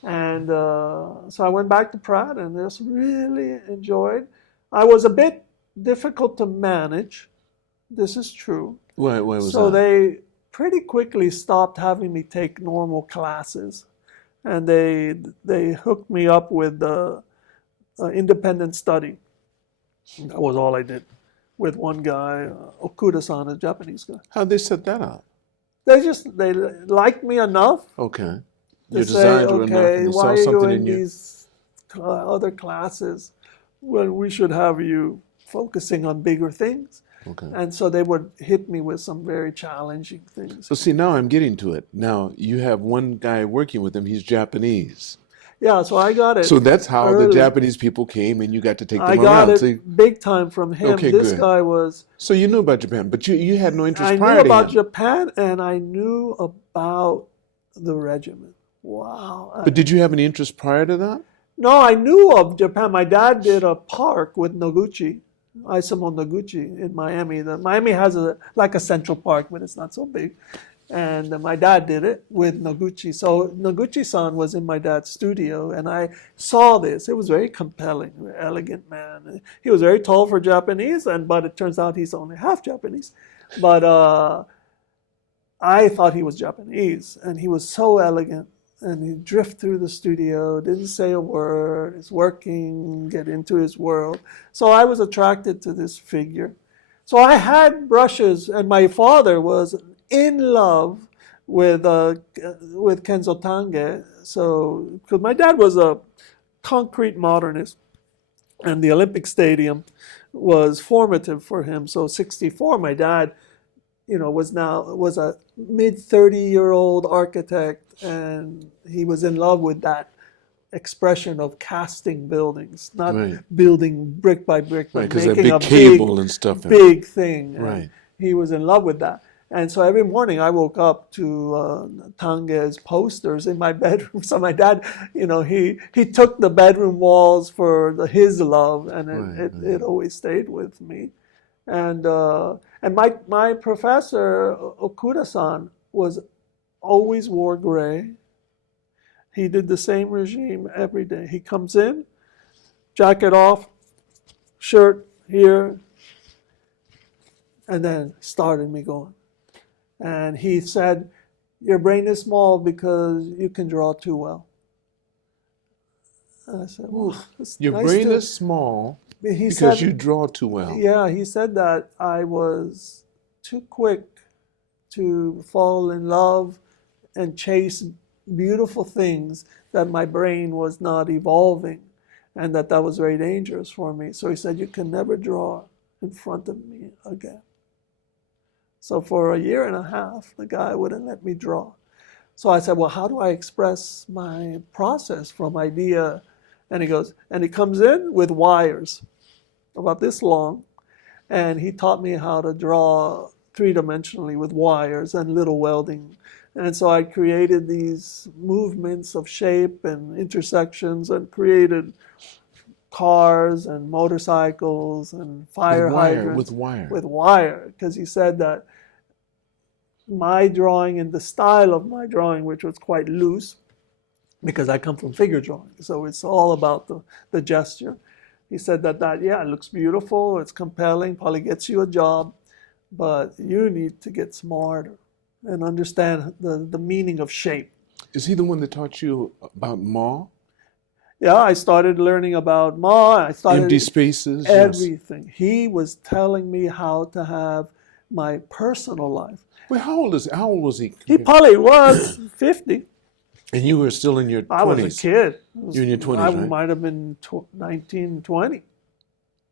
And so I went back to Pratt and just really enjoyed. I was a bit difficult to manage. This is true. Why was that? So they pretty quickly stopped having me take normal classes. And they hooked me up with independent study. That was all I did with one guy, Okura-san, a Japanese guy. How'd they set that up? They liked me enough. Okay. To Your say, designs were enough, and they why saw are you something in in you. these other classes when we should have you focusing on bigger things? Okay. And so they would hit me with some very challenging things. So see, now I'm getting to it. Now you have one guy working with him. He's Japanese. Yeah, so I got it. So that's how early. the Japanese people came, and you got to take them I around. got it See? big time from him. Okay, this good. guy was. So you knew about Japan, but you had no interest I knew prior to about him. Japan, and I knew about the regiment. Wow. But did you have any interest prior to that? No, I knew of Japan. My dad did a park with Noguchi, Isamu Noguchi in Miami. Miami has like a central park, but it's not so big. And my dad did it with Noguchi. So Noguchi-san was in my dad's studio, and I saw this. It was very compelling, elegant man. He was very tall for Japanese, but it turns out he's only half Japanese. But I thought he was Japanese, and he was so elegant. And he'd drift through the studio, didn't say a word, is working, get into his world. So I was attracted to this figure. So I had brushes, and my father was in love with Kenzo Tange. So, because my dad was a concrete modernist, and the Olympic Stadium was formative for him. So 64, my dad, was a mid-30-year-old architect, and he was in love with that expression of casting buildings, not building brick by brick, but Because making that big cable and stuff. Big thing. Right. He was in love with that. And so every morning I woke up to Tange's posters in my bedroom. So my dad, he took the bedroom walls for his love, and it always stayed with me. And my professor, Okura-san, always wore gray. He did the same regime every day. He comes in, jacket off, shirt here, and then started me going. And he said, your brain is small because you can draw too well. And I said, ooh, your brain is small because you draw too well. Yeah, he said that I was too quick to fall in love and chase beautiful things, that my brain was not evolving, and that was very dangerous for me. So he said, you can never draw in front of me again. So for a year and a half, the guy wouldn't let me draw. So I said, well, how do I express my process from idea? And he comes in with wires about this long, and he taught me how to draw three-dimensionally with wires and little welding. And so I created these movements of shape and intersections, and created cars and motorcycles and fire hydrants. With wire, because he said that my drawing and the style of my drawing, which was quite loose, because I come from figure drawing. So it's all about the gesture. He said that, yeah, it looks beautiful, it's compelling, probably gets you a job, but you need to get smarter and understand the meaning of shape. Is he the one that taught you about Ma? Yeah, I started learning about Ma. I started Empty spaces? everything. Yes. He was telling me how to have my personal life. Wait, how old was he? He probably was 50. And you were still in your 20s? I was a kid. You're in your 20s, I right? might have been 19, 20.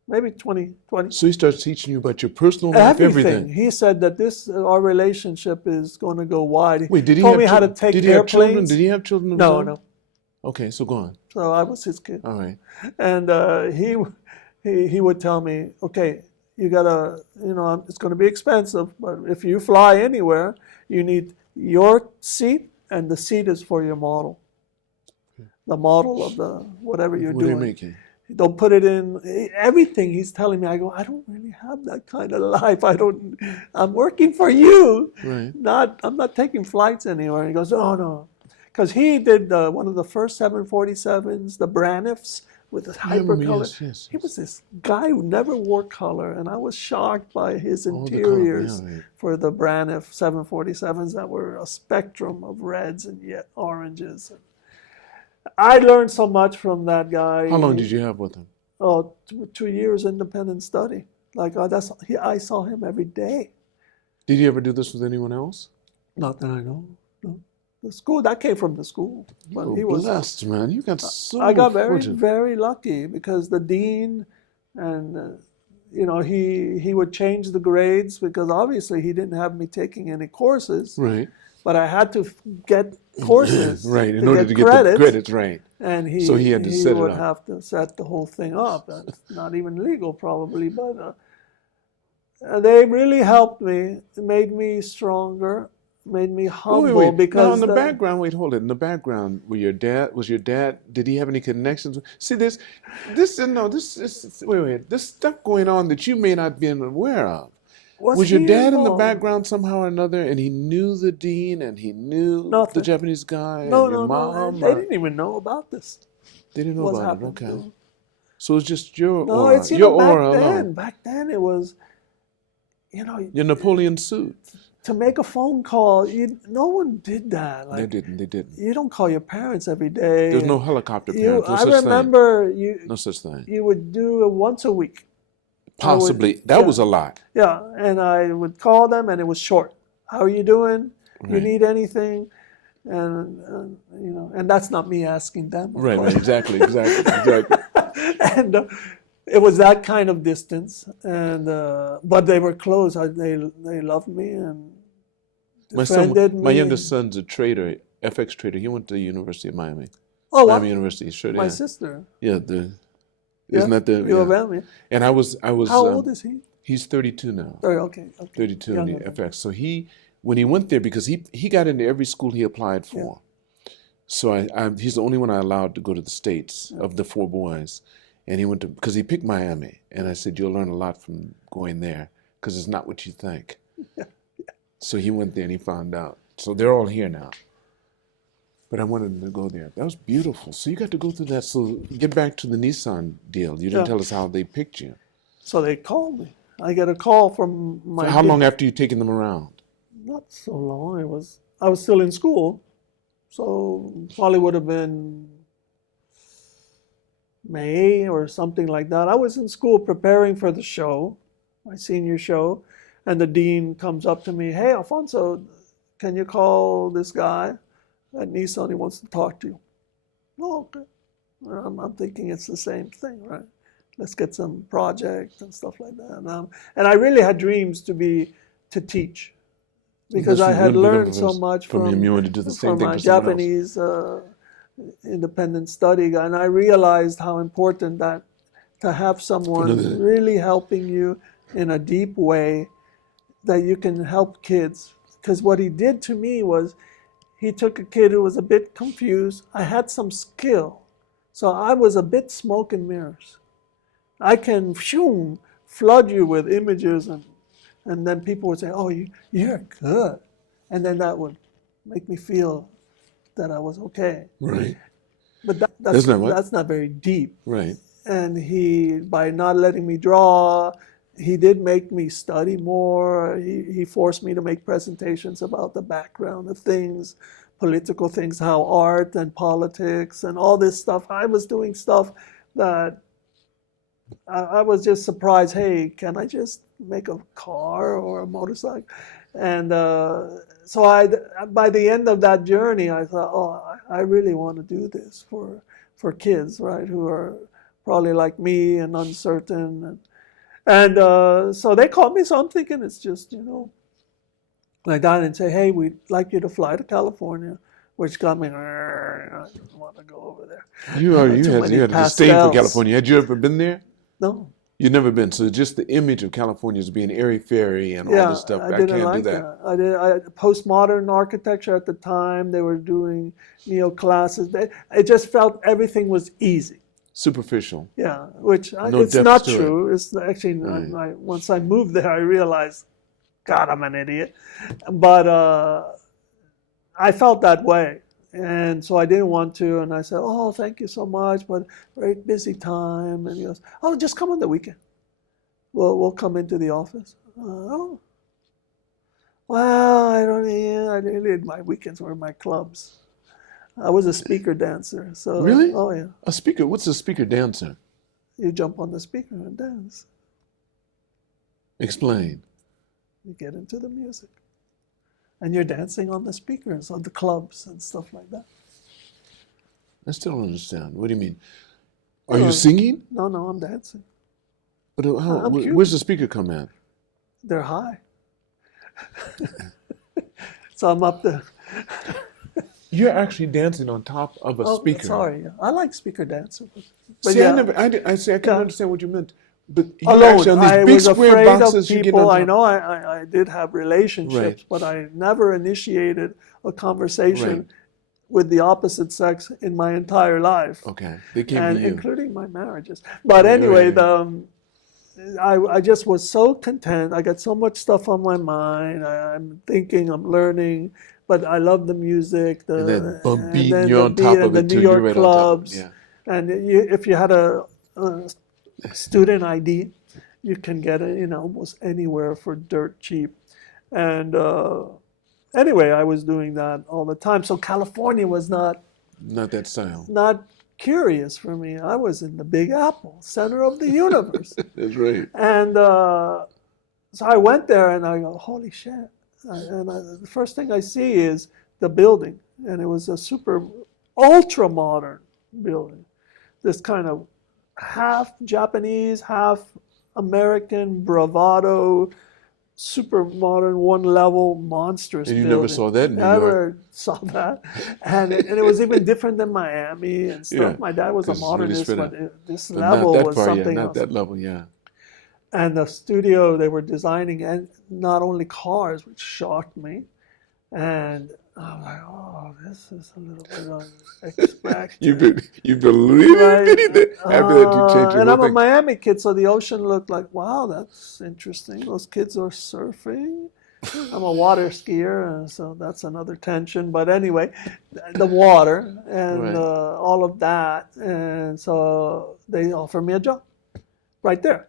Maybe 20. So he starts teaching you about your personal life, everything. He said that our relationship is going to go wide. Wait, did he told me how to take airplanes. Did he have children of his No, own? no. Okay, so go on. So I was his kid. All right. And he would tell me, okay, you gotta, it's going to be expensive, but if you fly anywhere, you need your seat, and the seat is for your model. The model of the whatever you're doing. What are you making? Don't put it in everything. He's telling me, I go, I don't really have that kind of life. I'm working for you. Right. I'm not taking flights anywhere. And he goes, oh no. Because he did one of the first 747s, the Braniffs, with the hypercolor. Yes. He was this guy who never wore color, and I was shocked by his interiors for the Braniff 747s that were a spectrum of reds and yet oranges. I learned so much from that guy. How long did you have with him? Oh, 2 years independent study. I saw him every day. Did you ever do this with anyone else? Not that I know. No. The school, that came from the school. But he was blessed, man. You got so I got very, very lucky because the dean and he would change the grades because obviously he didn't have me taking any courses. Right. But I had to get courses. Right, in order to get the credits, right. And he had to set it up. He would have to set the whole thing up. That's not even legal probably, but they really helped me. It made me stronger, made me humble. Wait. Because now, in the background, hold it. In the background, was your dad, did he have any connections? See, this stuff going on that you may not be aware of. Was your dad in the background somehow or another, and he knew the dean, and he knew the Japanese guy, No, and your mom? They didn't even know about this. They didn't know about it, okay. So it's just your No, aura. it's your aura alone. Back then it was, your Napoleon suit. To make a phone call, no one did that. They didn't. You don't call your parents every day. There's no helicopter parents, I remember no such thing. You would do it once a week. Possibly. That was a lot. Yeah, and I would call them, and it was short. How are you doing? Right. You need anything? And and that's not me asking them. Right, exactly. And it was that kind of distance, and but they were close. They loved me and defended me. My youngest son's a trader, FX trader. He went to the University of Miami. Oh, Miami University. Sure, my sister. Yeah, isn't that the U of M? And I was. How old is he? He's 32 now. Okay. 32 in the FX. So when he went there, because he got into every school he applied for. Yeah. So he's the only one I allowed to go to the States of the 4 boys. And he went to, because he picked Miami. And I said, you'll learn a lot from going there because it's not what you think. Yeah. So he went there and he found out. So they're all here now. But I wanted him to go there. That was beautiful. So you got to go through that. So get back to the Nissan deal. You didn't tell us how they picked you. So they called me. I got a call from my... So how long after you taken them around? Not so long. I was still in school. So probably would have been May or something like that. I was in school preparing for the show, my senior show, and the dean comes up to me, hey, Alfonso, can you call this guy at Nissan? He wants to talk to you. Oh, okay. I'm thinking it's the same thing, right? Let's get some projects and stuff like that. And I really had dreams to teach because I had learned so much from him. You wanted to do the same thing my Japanese independent study, and I realized how important that to have someone really helping you in a deep way that you can help kids. Because what he did to me was he took a kid who was a bit confused. I had some skill, so I was a bit smoke and mirrors. I can flood you with images, and then people would say, oh, you're good. And then that would make me feel that I was okay. Right. But That's not very deep. Right. And he, by not letting me draw, he did make me study more. He forced me to make presentations about the background of things, political things, how art and politics and all this stuff. I was doing stuff that I was just surprised. Hey, can I just make a car or a motorcycle? And so by the end of that journey, I thought, oh, I really want to do this for kids, right, who are probably like me and uncertain. And so they called me, so I'm thinking it's just, like that, and say, hey, we'd like you to fly to California, which got me, I don't want to go over there. You had a disdain for California. Had you ever been there? No. You've never been. So just the image of California as being airy-fairy and all this stuff, I didn't can't like do that. I postmodern architecture at the time, they were doing neoclassics. It just felt everything was easy. Superficial. Yeah, which No it's depth not to true. It's actually, once I moved there, I realized, God, I'm an idiot. But I felt that way. And so I didn't want to. And I said, oh, thank you so much, but very busy time. And he goes, oh, just come on the weekend. We'll come into the office. Oh. Well, I really, my weekends were my clubs. I was a speaker dancer. So, really? Oh, yeah. A speaker? What's a speaker dancer? You jump on the speaker and dance. Explain. You get into the music. And you're dancing on the speakers, on the clubs and stuff like that. I still don't understand. What do you mean? Are you singing? No, I'm dancing. But where's the speaker come in? They're high. So I'm up there. You're actually dancing on top of a speaker. Sorry, I like speaker dancing. But see, yeah, I couldn't understand what you meant. But you alone, actually on these I big was square afraid boxes, of you get people. on I top. know I did have relationships, Right. but I never initiated a conversation Right. with the opposite sex in my entire life. Okay, they came And to you. including my marriages. But anyway, I just was so content. I got so much stuff on my mind. I'm thinking, I'm learning, but I love the music. And then beating you on top of the it New till York you're right on top of clubs. it. Yeah. And if you had a student ID, you can get it almost anywhere for dirt cheap. And anyway, I was doing that all the time. So California was not that style. Not curious for me. I was in the Big Apple, center of the universe. That's right. And so I went there and I go, holy shit. The first thing I see is the building. And it was a ultra modern building. This kind of half Japanese, half American bravado, super modern, one level, monstrous And you building. never saw that in New Never saw that. And it was even different than Miami and stuff. Yeah, My dad was a 'cause it's really modernist, spread out. but this But level not that was far, something not else. that level, yeah. And the studio they were designing, and not only cars, which shocked me. And I'm like, oh, this is a little bit unexpected. You believe Right. it? After that, you changed your And I'm whole a thing. Miami kid, so the ocean looked like, wow, that's interesting. Those kids are surfing. I'm a water skier, so that's another tension. But anyway, the water and Right. all of that. And so they offered me a job right there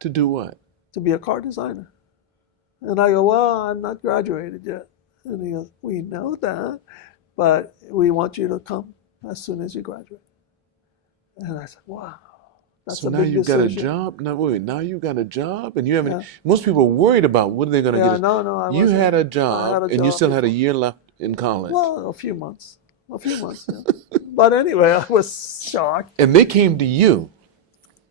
To do what? to be a car designer. And I go, well, I'm not graduated yet. And he goes, we know that, but we want you to come as soon as you graduate. And I said, wow. That's So a now big you've got a decision. job. Now wait, now you got a job, and you haven't. Yeah. Most people are worried about what are they going to Yeah, get. no, I You wasn't. had a I job, had a and you job still had a before. year left in college. Well, a few months. Yeah. But anyway, I was shocked. And they came to you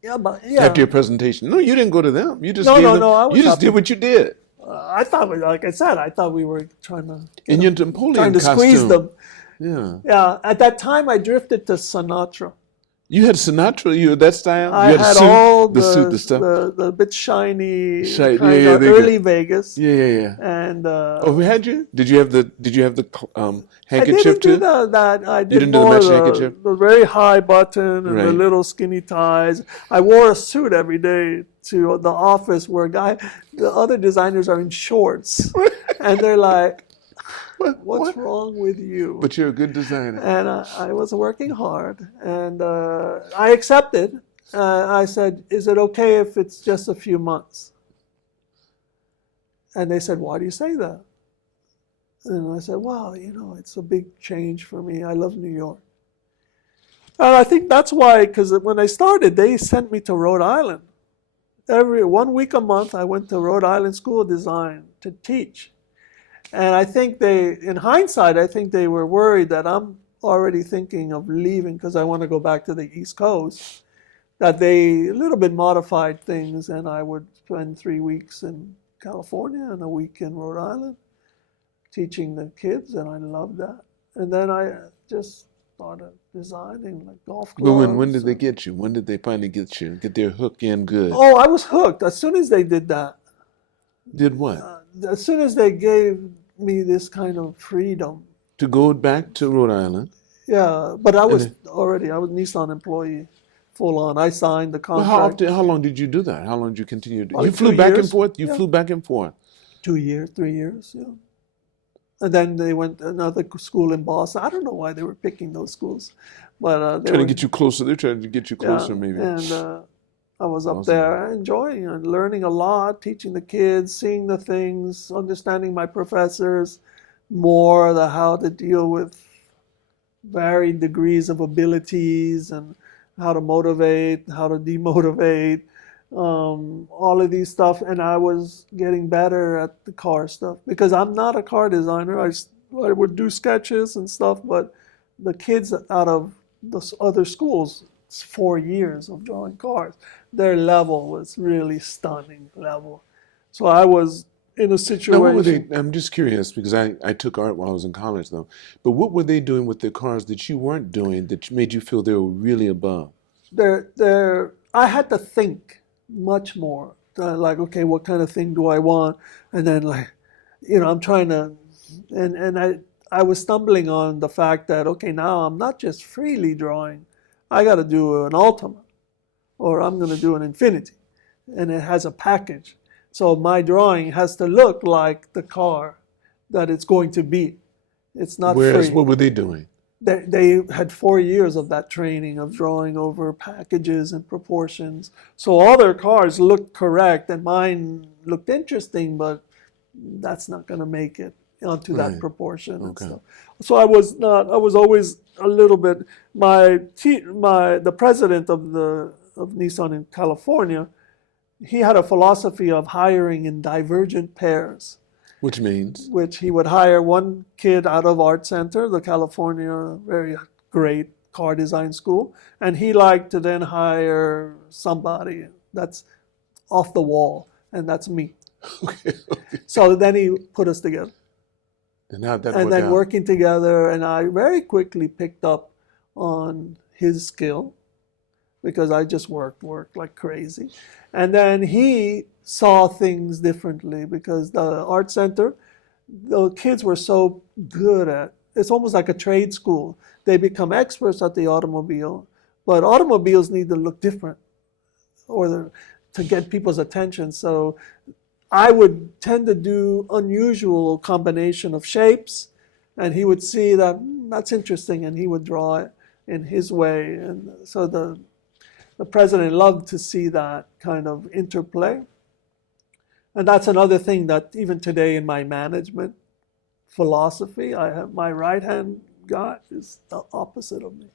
Yeah, but yeah. after your presentation. No, you didn't go to them. You just No, gave no, them, no, I was you just happy. did what you did. I thought, like I said, I thought we were trying to In your Napoleon trying to costume. squeeze them. Yeah. Yeah, at that time I drifted to Sinatra. You had Sinatra. You had that style. I you had had a suit, all the suit, the stuff. the bit shiny, Shiny, kind yeah, of they early Vegas. Yeah. And Oh, had you? Did you have the I handkerchief didn't do too? that. I did didn't do the more matching handkerchief? the very high button and the Right. little skinny ties. I wore a suit every day to the office where the other designers are in shorts. And they're like, What's wrong with you? But you're a good designer. And I was working hard, and I accepted. I said, is it okay if it's just a few months? And they said, why do you say that? And I said, well, it's a big change for me. I love New York. And I think that's why, because when I started, they sent me to Rhode Island. Every 1 week a month, I went to Rhode Island School of Design to teach. And I think in hindsight, I think they were worried that I'm already thinking of leaving because I want to go back to the East Coast, that they a little bit modified things, and I would spend 3 weeks in California and a week in Rhode Island teaching the kids, and I loved that. And then I just started designing like golf clubs. But when did they get you? When did they finally get you? Get their hook in good? Oh, I was hooked as soon as they did that. Did what? As soon as they gave me this kind of freedom. To go back to Rhode Island? Yeah, but I was Nissan employee, full on. I signed the contract. Well, how long did you do that? How long did you continue to do? Probably You flew 2 back years. and forth? You Yeah. flew back and forth? 2 years, 3 years, yeah. And then they went to another school in Boston. I don't know why they were picking those schools, but they Trying were, to get you closer. They're trying to get you closer, yeah, maybe. And I was up Awesome. there enjoying and learning a lot, teaching the kids, seeing the things, understanding my professors more, how to deal with varied degrees of abilities and how to motivate, how to demotivate, all of these stuff. And I was getting better at the car stuff because I'm not a car designer. I would do sketches and stuff, but the kids out of the other schools, it's 4 years of drawing cars. Their level was really stunning level. So I was in a situation. Now, what were they? I'm just curious because I took art while I was in college, though. But what were they doing with their cars that you weren't doing that made you feel they were really above? I had to think much more. Like, okay, what kind of thing do I want? And then, like, I'm trying to, and I was stumbling on the fact that, okay, now I'm not just freely drawing. I got to do an Ultima, or I'm going to do an Infiniti, and it has a package. So my drawing has to look like the car that it's going to be. It's not Whereas, free. what were they doing? They had 4 years of that training of drawing over packages and proportions. So all their cars looked correct, and mine looked interesting, but that's not going to make it onto that proportion and stuff. So I was always a little bit, the president of Nissan in California, he had a philosophy of hiring in divergent pairs. Which means? Which he would hire one kid out of Art Center, the California very great car design school, and he liked to then hire somebody that's off the wall, and that's me. Okay. So then he put us together. And how that And worked then out? working together, and I very quickly picked up on his skill because I just worked like crazy. And then he saw things differently because the art center, the kids were so good at, it's almost like a trade school. They become experts at the automobile, but automobiles need to look different to get people's attention. So I would tend to do unusual combination of shapes, and he would see that that's interesting, and he would draw it in his way. And so the president loved to see that kind of interplay. And that's another thing that even today in my management philosophy, I have my right-hand guy is the opposite of me.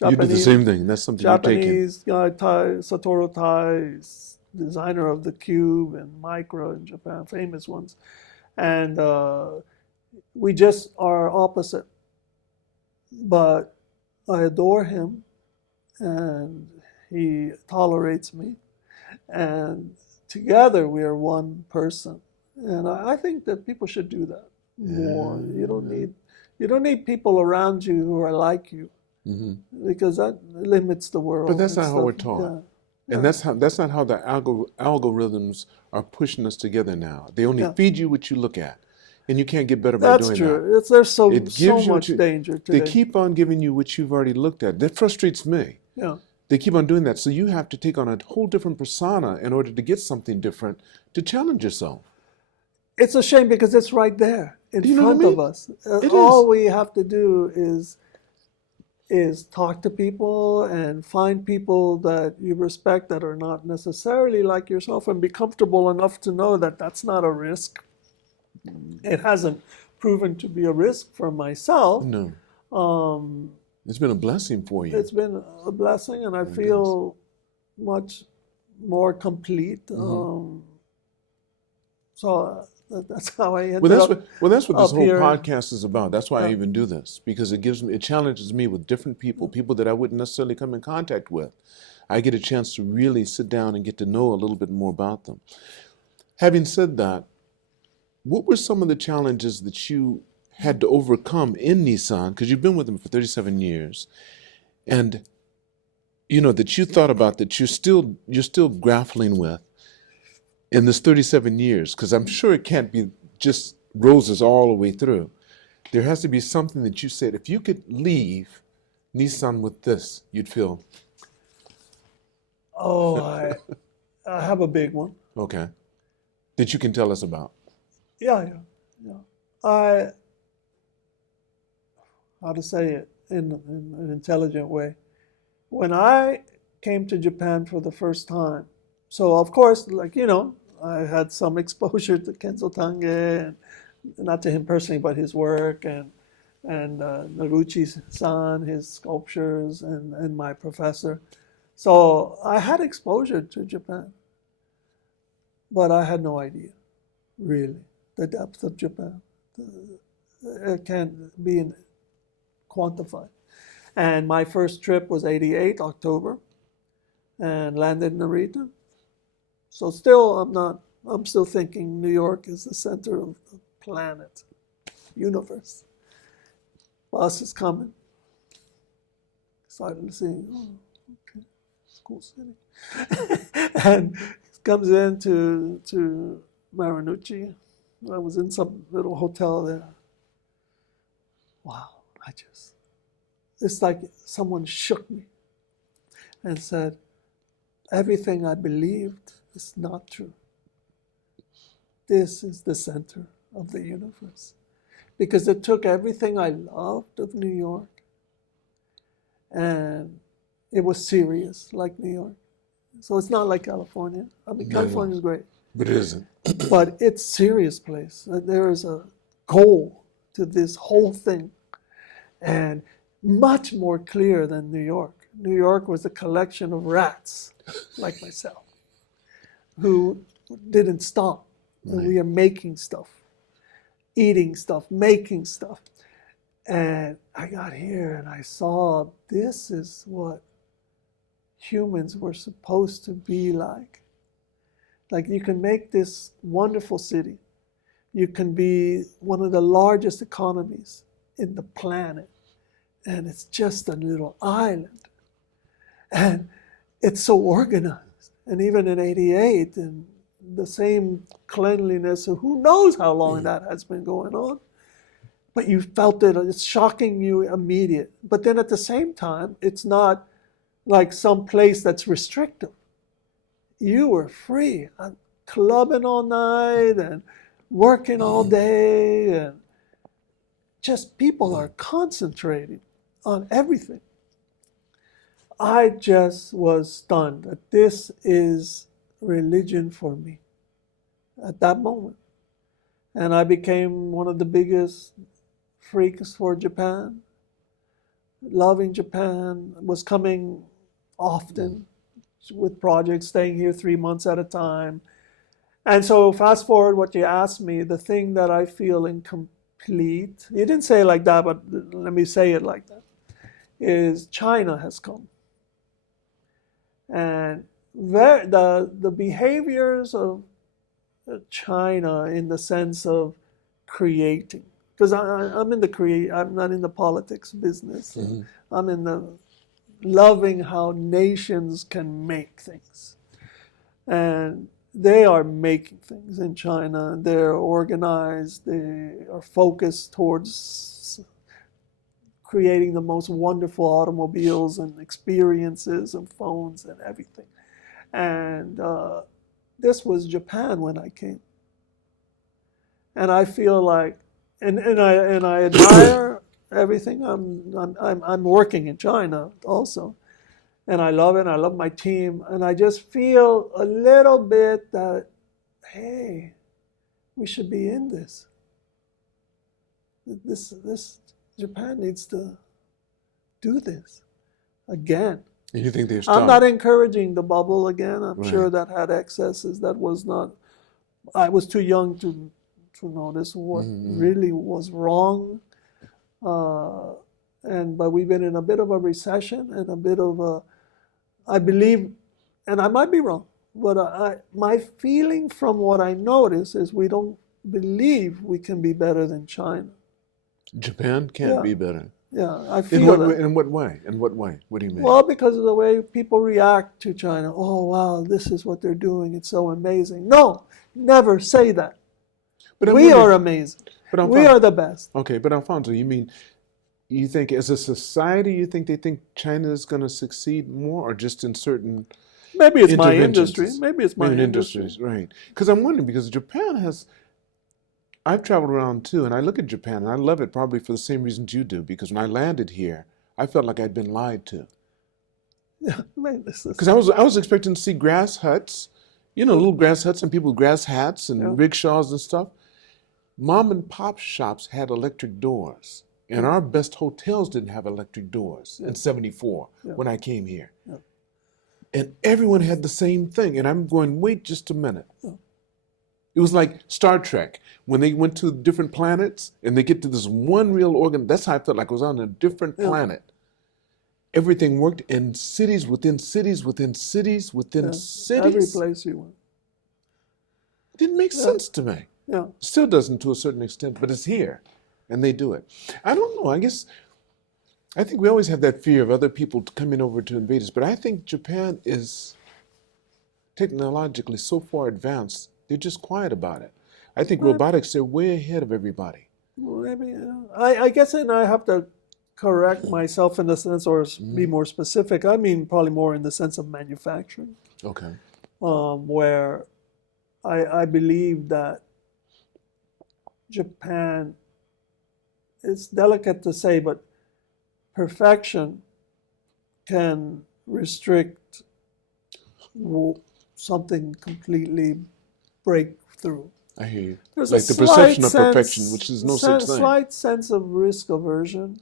You do the same thing. That's something you're taking. Japanese guy, Satoru Tai, is designer of the Cube and Micro in Japan, famous ones. And we just are opposite. But I adore him, and he tolerates me, and together we are one person. And I think that people should do that more. You don't need people around you who are like you, because that limits the world. But that's not how stuff. we're taught. Yeah. And that's not how the algorithms are pushing us together now. They only feed you what you look at, and you can't get better by doing that. That's true. There's so much danger today. They keep on giving you what you've already looked at. That frustrates me. Yeah. They keep on doing that. So you have to take on a whole different persona in order to get something different to challenge yourself. It's a shame because it's right there in You know what I front of mean? us. It All is. we have to do is talk to people and find people that you respect that are not necessarily like yourself and be comfortable enough to know that that's not a risk. It hasn't proven to be a risk for myself. No, Um, it's been a blessing for you. it's been a blessing, and I It is. feel much more complete. So that's how I ended Well, up that's what this up whole here. podcast is about. That's why I Yeah. even do this, because it challenges me with different people that I wouldn't necessarily come in contact with. I get a chance to really sit down and get to know a little bit more about them. Having said that, what were some of the challenges that you had to overcome in Nissan? Because you've been with them for 37 years, and that you thought about, that you're still grappling with in this 37 years. Because I'm sure it can't be just roses all the way through. There has to be something that you said, if you could leave Nissan with this, you'd feel Oh, I have a big one. okay. That you can tell us about. Yeah. How to say it in an intelligent way. When I came to Japan for the first time, so of course, I had some exposure to Kenzo Tange, and not to him personally, but his work, and Noguchi-san, his sculptures, and my professor. So I had exposure to Japan, but I had no idea, really, the depth of Japan. It can't be quantified. And my first trip was 88, October, and landed in Narita. So still, I'm still thinking New York is the center of the planet, universe. Bus is coming. Started seeing, okay, it's a cool city. And comes into Marinucci. I was in some little hotel there. Wow, it's like someone shook me and said, everything I believed is not true. This is the center of the universe. Because it took everything I loved of New York, and it was serious like New York. So it's not like California. I mean, California is great, But it isn't. but it's a serious place. There is a goal to this whole thing, and much more clear than New York. New York was a collection of rats like myself who didn't stop. And we are making stuff, eating stuff, making stuff. And I got here and I saw this is what humans were supposed to be like. Like, you can make this wonderful city. You can be one of the largest economies in the planet. And it's just a little island. And it's so organized. And even in 88, and the same cleanliness, who knows how long that has been going on. But you felt it, it's shocking you immediate. But then at the same time, it's not like some place that's restrictive. You were free, clubbing all night and working all day, and just people are concentrating on everything. I just was stunned that this is religion for me at that moment. And I became one of the biggest freaks for Japan, loving Japan, was coming often with projects, staying here 3 months at a time. And so fast forward what you asked me, the thing that I feel incomplete, you didn't say it like that, but let me say it like that, is China has come. And the behaviors of China in the sense of creating, because I'm in I'm not in the politics business. Mm-hmm. I'm in the loving how nations can make things. And they are making things in China. They're organized. They are focused towards creating the most wonderful automobiles and experiences and phones and everything. And this was Japan when I came. and I feel like, and I admire everything. I'm working in China also, and I love it. I love my team, and I just feel a little bit that, hey, we should be in this. This Japan needs to do this again. And you think they've stopped? I'm not encouraging the bubble again. I'm Right. sure that had excesses. That was not. I was too young to notice what really was wrong. But we've been in a bit of a recession and a bit of a, I believe, and I might be wrong, but my feeling from what I notice is we don't believe we can be better than China. Japan can't Yeah. be better. Yeah, I feel that. In what way? In what way? What do you mean? Well, because of the way people react to China. Oh, wow, this is what they're doing. It's so amazing. No, never say that. But We are amazing. But We are the best. Okay, but Alfonso, you think as a society, you think they think China is going to succeed more, or just in certain Maybe it's my interventions? industry. Maybe it's my Maybe in industry. industries, right? Because I'm wondering, because Japan has, I've traveled around too, and I look at Japan, and I love it probably for the same reasons you do, because when I landed here, I felt like I'd been lied to. Yeah, man, this is. Because I was expecting to see grass huts, little grass huts and people with grass hats and rickshaws and stuff. Mom and pop shops had electric doors, and our best hotels didn't have electric doors in '74 when I came here. Yeah. And everyone had the same thing, and I'm going, wait just a minute. It was like Star Trek, when they went to different planets and they get to this one real organ. That's how I felt like I was on a different planet. Everything worked in cities within cities within cities within cities. Every place you went. It didn't make sense to me. Yeah. Still doesn't to a certain extent, but it's here, and they do it. I don't know. I think we always have that fear of other people coming over to invade us, but I think Japan is technologically so far advanced, they're just quiet about it. I think robotics, they're way ahead of everybody. Well, maybe, I guess, and I have to correct myself in the sense, or be more specific. I mean, probably more in the sense of manufacturing. Okay. Where I believe that Japan, it's delicate to say, but perfection can restrict something completely breakthrough. I hear you. There's like a the perception of slight perfection, sense- which is no such thing. Slight sense of risk aversion,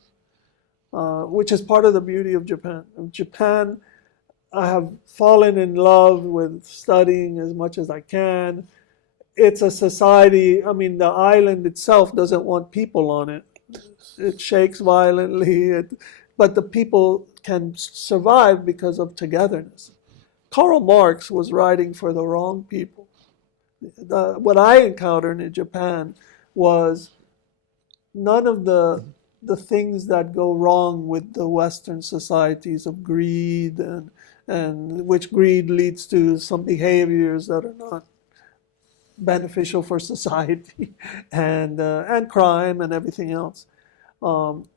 which is part of the beauty of Japan. Japan, I have fallen in love with studying as much as I can. It's a society, I mean, the island itself doesn't want people on it. It shakes violently, but the people can survive because of togetherness. Karl Marx was writing for the wrong people. What I encountered in Japan was none of the things that go wrong with the Western societies of greed, and which greed leads to some behaviors that are not beneficial for society, and crime and everything else,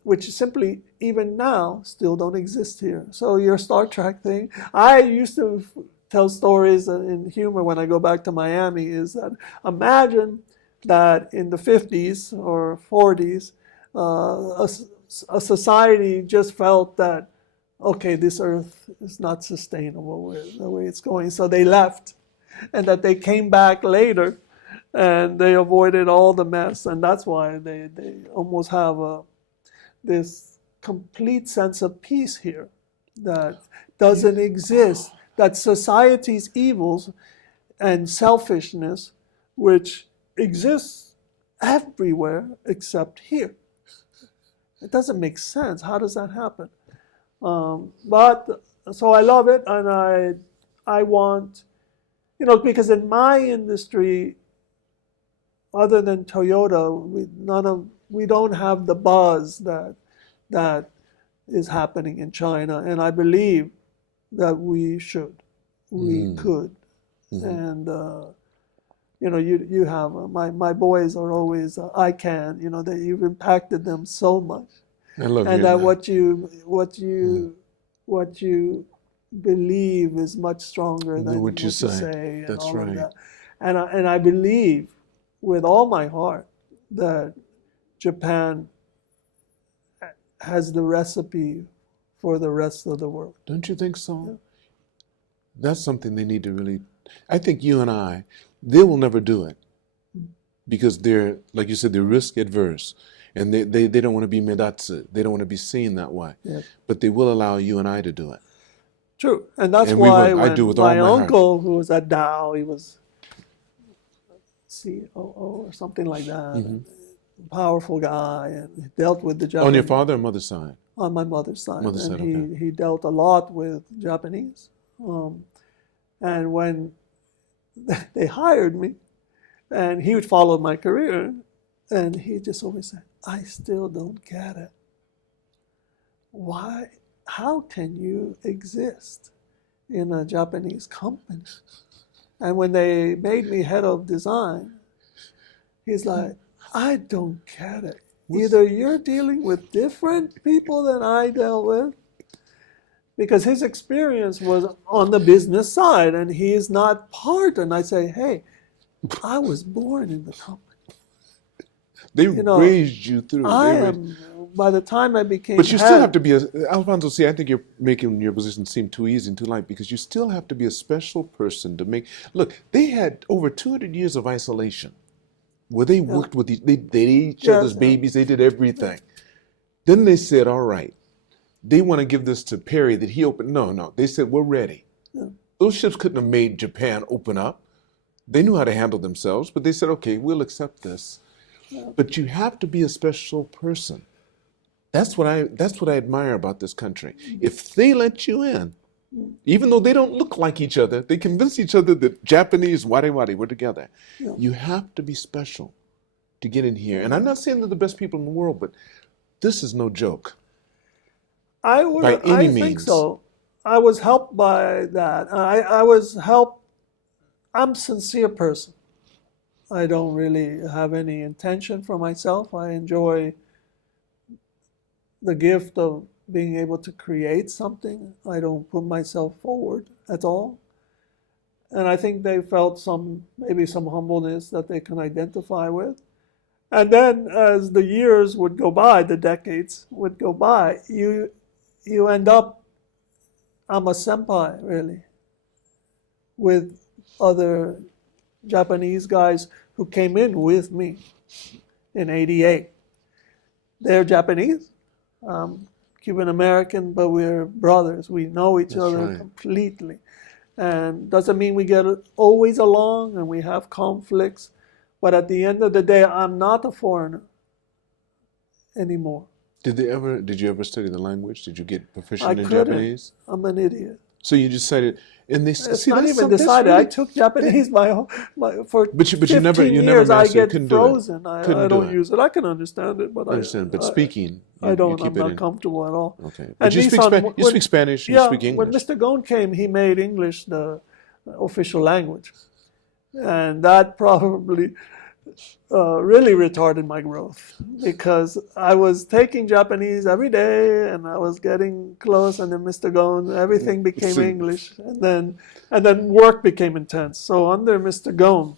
which simply even now still don't exist here. So your Star Trek thing, I used to tell stories in humor when I go back to Miami, is that imagine that in the 50s or 40s, a society just felt that, okay, this earth is not sustainable the way it's going, so they left, and that they came back later and they avoided all the mess, and that's why they almost have this complete sense of peace here that doesn't exist, that society's evils and selfishness, which exists everywhere except here. It doesn't make sense. How does that happen? But so I love it, and I want, because in my industry, other than Toyota, we don't have the buzz that is happening in China, and I believe that we could, and you have my boys are always I can, that you've impacted them so much, I love and that what you believe is much stronger than what you say. and That's all right. of that. And I believe with all my heart that Japan has the recipe for the rest of the world. Don't you think so? Yeah. That's something they need to really, I think you and I, they will never do it because they're, like you said, they're risk adverse and they don't want to be medatsu. They don't want to be seen that way. Yes. But they will allow you and I to do it. True. And that's And we why will. I when do with all my my heart. uncle, who was at Dow, he was COO or something like that, Mhm. powerful guy, and he dealt with the Japanese. On your father or mother's side? On my mother's side. Mother's and side, he dealt a lot with Japanese. And when they hired me, and he would follow my career, and he just always said, I still don't get it. Why? How can you exist in a Japanese company? And when they made me head of design, he's like, I don't get it. Either you're dealing with different people than I dealt with, because his experience was on the business side and he is not part. And I say, hey, I was born in the company. They raised you through. By the time I became But you head, still have to be, Alfonso, see, I think you're making your position seem too easy and too light because you still have to be a special person to make, look, they had over 200 years of isolation where they worked with they ate each other's babies, they did everything. Then they said, all right, they want to give this to Perry that he opened. No, they said, we're ready. Yeah. Those ships couldn't have made Japan open up. They knew how to handle themselves, but they said, okay, we'll accept this. Yeah. But you have to be a special person. That's what I admire about this country. If they let you in, even though they don't look like each other, they convince each other that Japanese, wari, we're together. Yeah. You have to be special to get in here. And I'm not saying they're the best people in the world, but this is no joke. I think so. I was helped by that. I was helped. I'm a sincere person. I don't really have any intention for myself. I enjoy the gift of being able to create something. I don't put myself forward at all. And I think they felt maybe some humbleness that they can identify with. And then as the years would go by, the decades would go by, you end up, I'm a senpai, really, with other Japanese guys who came in with me in '88. They're Japanese, Cuban American, but we're brothers. We know each other completely. And doesn't mean we get always along and we have conflicts, but at the end of the day, I'm not a foreigner anymore. Did you ever study the language? Did you get proficient in I couldn't. Japanese? I'm an idiot. So you decided, and they it's not even decided. Really, I took Japanese for 15 years. I get frozen. I don't use it. I can understand it, but But speaking, I don't. I'm not comfortable at all. Okay, but you speak Spanish. You speak English. When Mr. Ghosn came, he made English the official language, and that probably really retarded my growth because I was taking Japanese every day and I was getting close, and then Mr. Ghosn, everything became English, and then work became intense. So under Mr. Ghosn,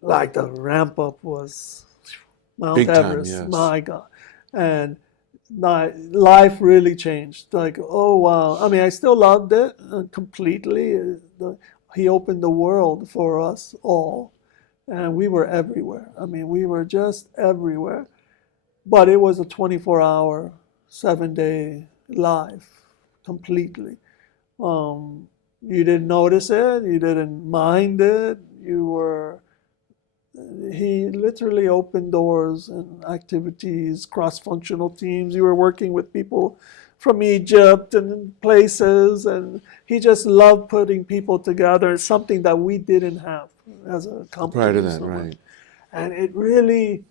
like the ramp up was Mount Big Everest, time, yes. My God, and my life really changed. Like, oh wow! I mean, I still loved it completely. He opened the world for us all. And we were everywhere. I mean, we were just everywhere. But it was a 24-hour, 7-day life, completely. You didn't notice it. You didn't mind it. He literally opened doors and activities, cross-functional teams. You were working with people from Egypt and places. And he just loved putting people together, something that we didn't have as a company. Prior to that, right. And it really,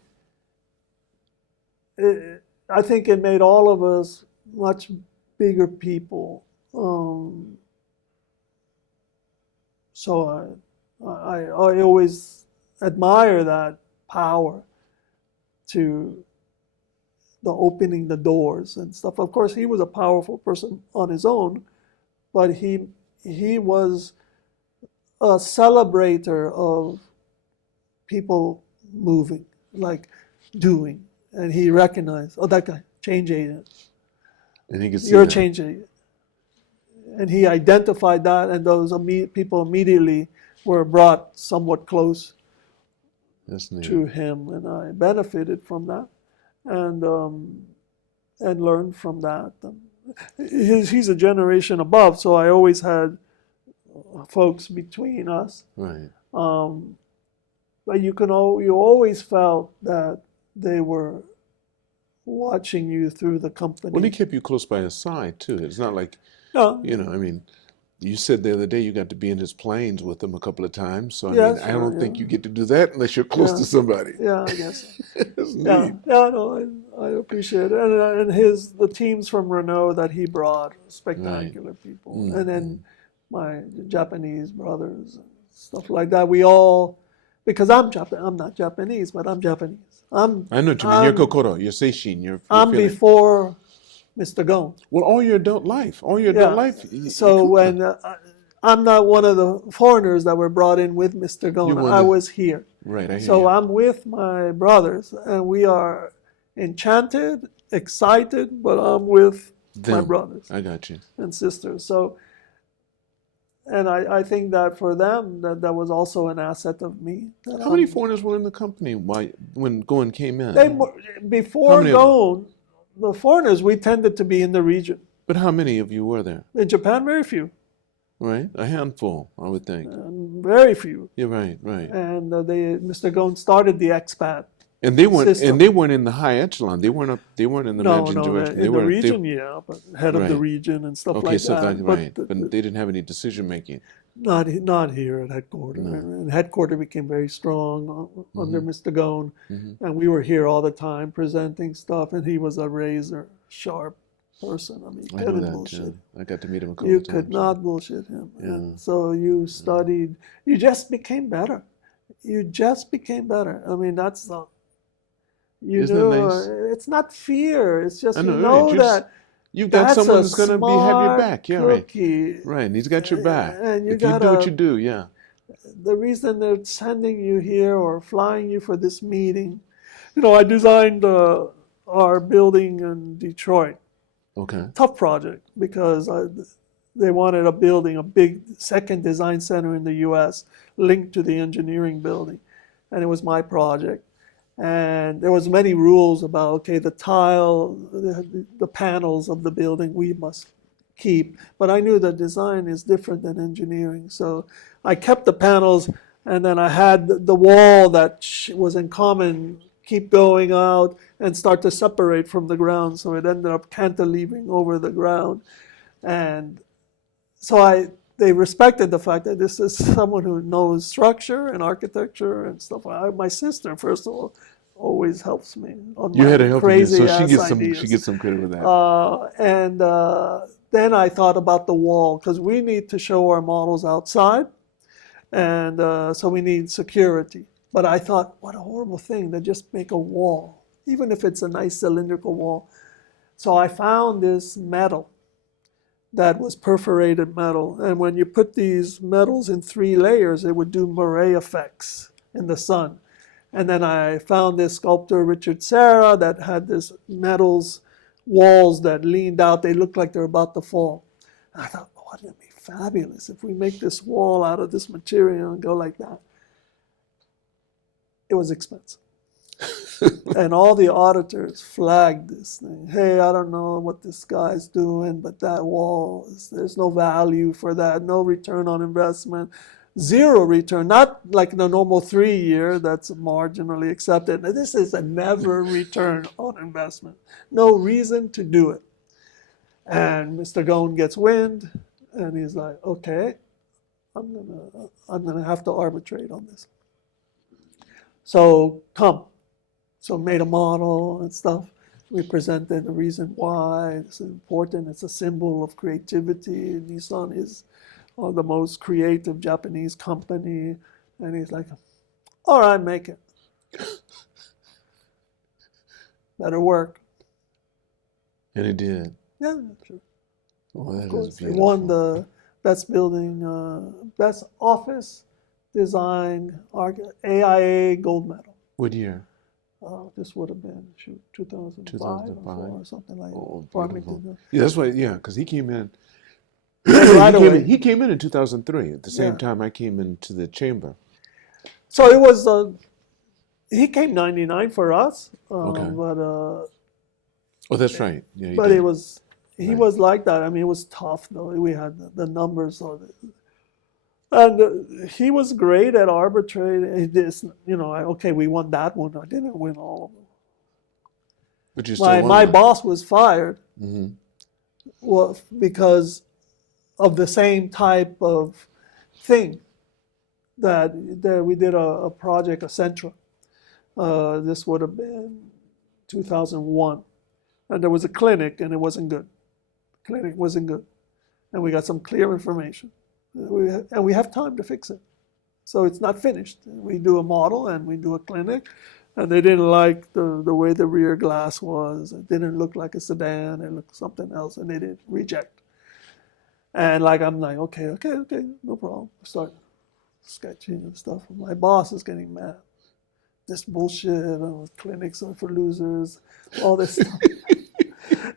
I think it made all of us much bigger people. So I always admire that power to the opening the doors and stuff. Of course, he was a powerful person on his own, but he was a celebrator of people moving, like doing. And he recognized, oh, that guy, change agent. And he could see You're a that. change agent. And he identified that, and those people immediately were brought somewhat close That's neat. to him, and I benefited from that, and learned from that. He's a generation above, so I always had folks between us. Right. But you always felt that they were watching you through the company. Well, he kept you close by his side too. It's not like, No, you know, I mean, you said the other day you got to be in his planes with him a couple of times. So I Yeah, mean, I sure, don't yeah. think you get to do that unless you're close Yeah. to somebody. yeah, I guess. It's Yeah, neat. yeah, no, I appreciate it, and the teams from Renault that he brought, spectacular people, Mm-hmm. and then my Japanese brothers and stuff like that. We all, because I'm not Japanese, but I'm Japanese. I know what you mean. You're Kokoro. You're Seishin. You're I'm feeling. before Mr. Ghosn. Well, all your adult life. Yeah. So when I'm not one of the foreigners that were brought in with Mr. You Ghosn, were I the- was here. Right, I hear So you. I'm with my brothers, and we are enchanted, excited, but I'm with my Them. brothers I got you. and sisters. So, and I think that for them, that was also an asset of me. How many foreigners were in the company when Ghosn came in? Before How many of them? Ghosn, the foreigners, we tended to be in the region. But how many of you were there? In Japan, very few. Right? A handful, I would think. Very few. You're right, right. And Mr. Ghosn started the expat. And they weren't System. and they weren't in the high echelon. They weren't in the managing direction. In the region, yeah, but head of the Right. region and stuff Okay, like so that. right. But they didn't have any decision making. Not here at headquarters. No. And headquarters became very strong under Mr. Ghosn, Mm-hmm. and we were here all the time presenting stuff. And he was a razor sharp person. I mean, I know couldn't that bullshit. too. I got to meet him a couple You of times. could not bullshit him. Yeah. And so you studied. You just became better. You just became better. I mean, that's the. You Isn't it know, nice? it's not fear. It's just I you know, know right. that. You've got That's someone a that's gonna have your smart back. Yeah, right. cookie. Right. And he's got your back. And you If you do what gotta- you do, yeah. The reason they're sending you here or flying you for this meeting, I designed our building in Detroit. Okay. Tough project because they wanted a big second design center in the U.S. linked to the engineering building, and it was my project. And there was many rules about, okay, the tile, the panels of the building we must keep. But I knew the design is different than engineering. So I kept the panels, and then I had the wall that was in common keep going out and start to separate from the ground. So it ended up cantilevering over the ground. And so they respected the fact that this is someone who knows structure and architecture and stuff. My sister, first of all, always helps me on You my had to help him, crazy so ass she ideas. gets some credit with that. And then I thought about the wall because we need to show our models outside, and so we need security. But I thought, what a horrible thing to just make a wall, even if it's a nice cylindrical wall. So I found this metal that was perforated metal. And when you put these metals in 3 layers, it would do moire effects in the sun. And then I found this sculptor, Richard Serra, that had this metals walls that leaned out. They looked like they're about to fall. And I thought, wouldn't it be fabulous if we make this wall out of this material and go like that? It was expensive. And all the auditors flagged this thing. Hey, I don't know what this guy's doing, but that wall, there's no value for that, no return on investment, 0 return, not like the normal 3-year that's marginally accepted. This is a never return on investment. No reason to do it. And Mr. Ghosn gets wind, and he's like, okay, I'm gonna have to arbitrate on this. So come. So made a model and stuff. We presented the reason why it's important. It's a symbol of creativity. Nissan is the most creative Japanese company. And he's like, all right, make it. Better work. And it did. Yeah, sure. Oh, that Of is course. He beautiful. won the best building, best office design, AIA gold medal. What year? This would have been 2005 2005 or something like that. Oh, Farmington. beautiful. Yeah, that's why. Yeah, because he came in. Right away. He came in 2003. At the same Yeah. time, I came into the chamber. So it was. He came 99 for us. Okay. But Oh, that's right. Yeah, he but did. it was. He Right. was like that. I mean, it was tough though. We had the numbers on it. And he was great at arbitrating. This, okay, we won that one. I didn't win all of them. But you still won My one. boss was fired Mhm. well, because of the same type of thing that we did a project, a Centra. This would have been 2001. And there was a clinic, and it wasn't good. Clinic wasn't good. And we got some clear information. And we have time to fix it. So it's not finished. We do a model and we do a clinic, and they didn't like the way the rear glass was. It didn't look like a sedan. It looked something else, and they did reject. And I'm like, okay, no problem. Start sketching and stuff. My boss is getting mad. This bullshit, clinics are for losers, all this stuff.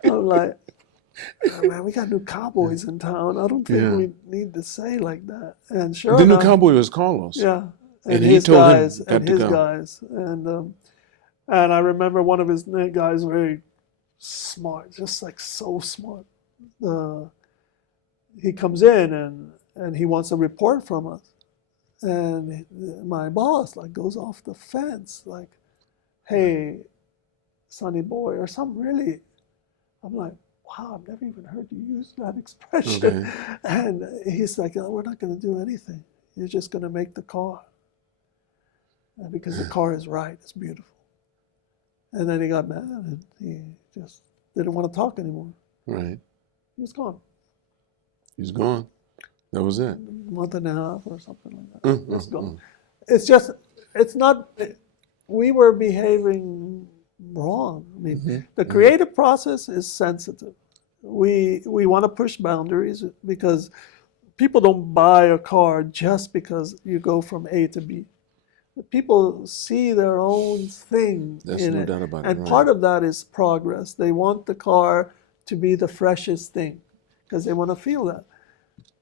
I'm like, oh, man, we got new cowboys in town. I don't think Yeah. we need to say like that. And sure The new enough, cowboy was Carlos. yeah, And he his told him, guys, "Got and to his go." guys, and I remember one of his guys, very smart, just like so smart. He comes in and he wants a report from us, and my boss goes off the fence, like, "Hey, Sonny boy," or something really. I'm like, wow, I've never even heard you use that expression. Okay. And he's like, oh, we're not going to do anything. You're just going to make the car. And because the car is right, it's beautiful. And then he got mad and he just didn't want to talk anymore. Right. He was gone. He's gone. That was it. A month and a half or something like that. Just gone. mm. It's not, we were behaving wrong. I mean, Mm-hmm. the creative process is sensitive. We want to push boundaries because people don't buy a car just because you go from A to B. People see their own thing That's in no it. doubt about it, And right. part of that is progress. They want the car to be the freshest thing because they want to feel that.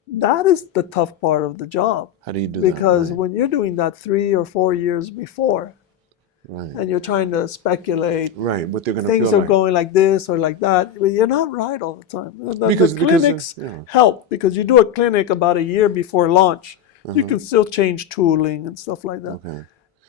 That is the tough part of the job. How do you do that? Because Right. when you're doing that 3 or 4 years before, Right. and you're trying to speculate, Right. What they're going to things feel are like. going like this or like that, but you're not right all the time. Because- the clinics yeah. help because you do a clinic about a year before launch. You can still change tooling and stuff like that. Okay.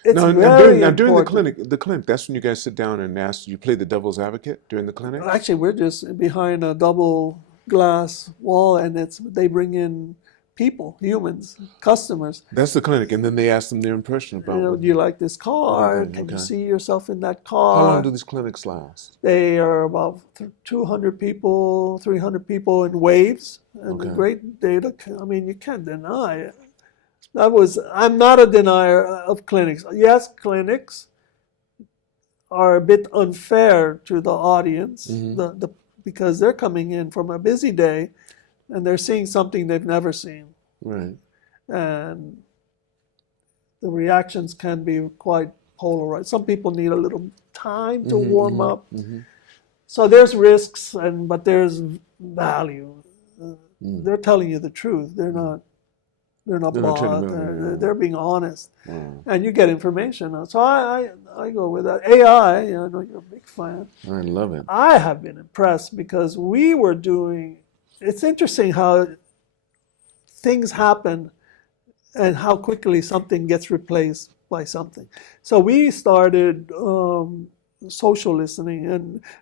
It's Now very during the important. clinic, that's when you guys sit down and ask, you play the devil's advocate during the clinic? Actually, we're just behind a double glass wall, and they bring in people, humans, customers. That's the clinic, and then they ask them their impression about Do you like this car? Okay, Can you okay. see yourself in that how long car? do these clinics last? They are about 200 people, 300 people in waves, and the Okay. great data. I mean, you can't deny it. I'm not a denier of clinics. Yes, clinics are a bit unfair to the audience, because they're coming in from a busy day, and they're seeing something they've never seen, Right. and the reactions can be quite polarized. Some people need a little time to warm up. So there's risks, but there's value. They're telling you the truth. They're not They're not trying bought. to milk you. They're being honest, Wow. and you get information. So I go with that. AI. I know you're a big fan. I love it. I have been impressed because we were doing. It's interesting how things happen, and how quickly something gets replaced by something. So we started social listening,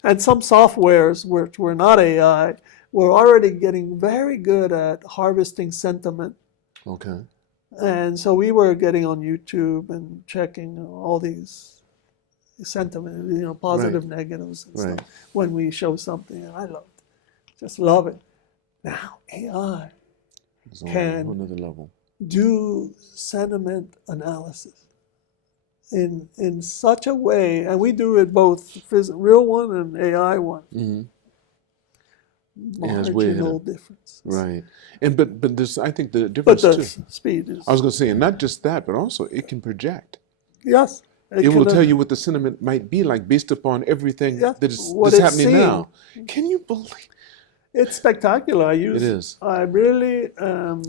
and some softwares which were not AI were already getting very good at harvesting sentiment. Okay. And so we were getting on YouTube and checking all these sentiment, positive, negatives and Right. stuff when we show something. And I just love it. Now AI It's on Can- another level. do sentiment analysis in such a way, and we do it both real one and AI one, has way ahead marginal of, difference. right. And but this, I think the But difference the too. speed is, I was going to say, and not just that, but also it can project. yes, It will tell you what the sentiment might be like based upon everything yeah, that is what that's it's happening seeing. now. Can you believe It's spectacular. it is? I really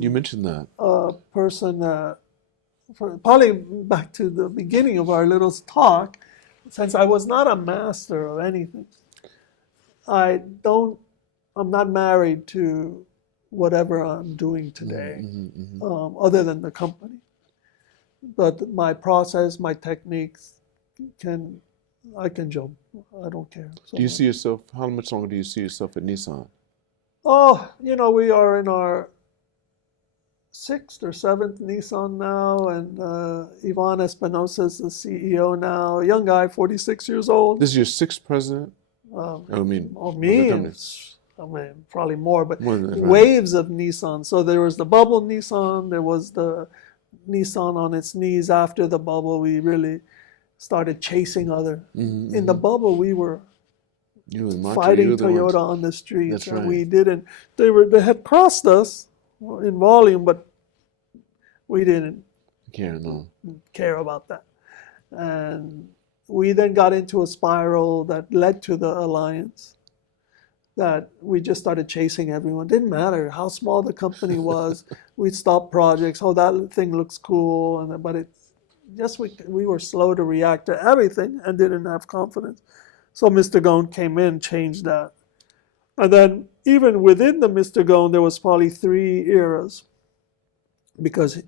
You mentioned that. a person probably back to the beginning of our little talk, since I was not a master of anything, I'm not married to whatever I'm doing today, other than the company. But my process, my techniques, I can jump. I don't care. So Do you much. see yourself? How much longer do you see yourself at Nissan? Oh, we are in our 6th or 7th Nissan now, and Ivan Espinosa is the CEO now. A young guy, 46 years old. This is your sixth president. Or of me, the company. I mean, probably more, but More than that, right. waves of Nissan. So there was the bubble Nissan, there was the Nissan on its knees after the bubble. We really started chasing other. In the bubble, we were You and Macho, fighting you were the ones. Toyota on the streets, That's and right. we didn't. They had crossed us in volume, but we didn't care about that. And we then got into a spiral that led to the alliance, that we just started chasing everyone. Didn't matter how small the company was. We'd stop projects. Oh, that thing looks cool, but it's just we were slow to react to everything and didn't have confidence. So Mr. Ghosn came in, changed that. And then even within the Mr. Ghosn, there was probably 3 eras, because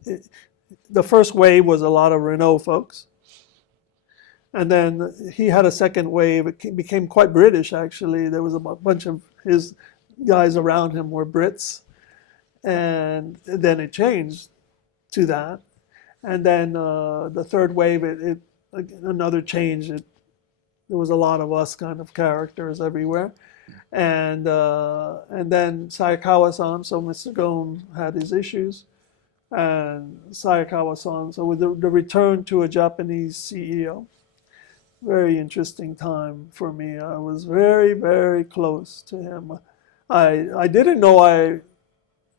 the first wave was a lot of Renault folks. And then he had a second wave. It became quite British, actually. There was a bunch of his guys around him were Brits. And then it changed to that. And then the third wave, another change. There was a lot of us kind of characters everywhere. And then Sayakawa-san, so Mr. Ghosn had his issues. And Sayakawa-san, so with the return to a Japanese CEO, very interesting time for me. I was very, very close to him. I didn't know I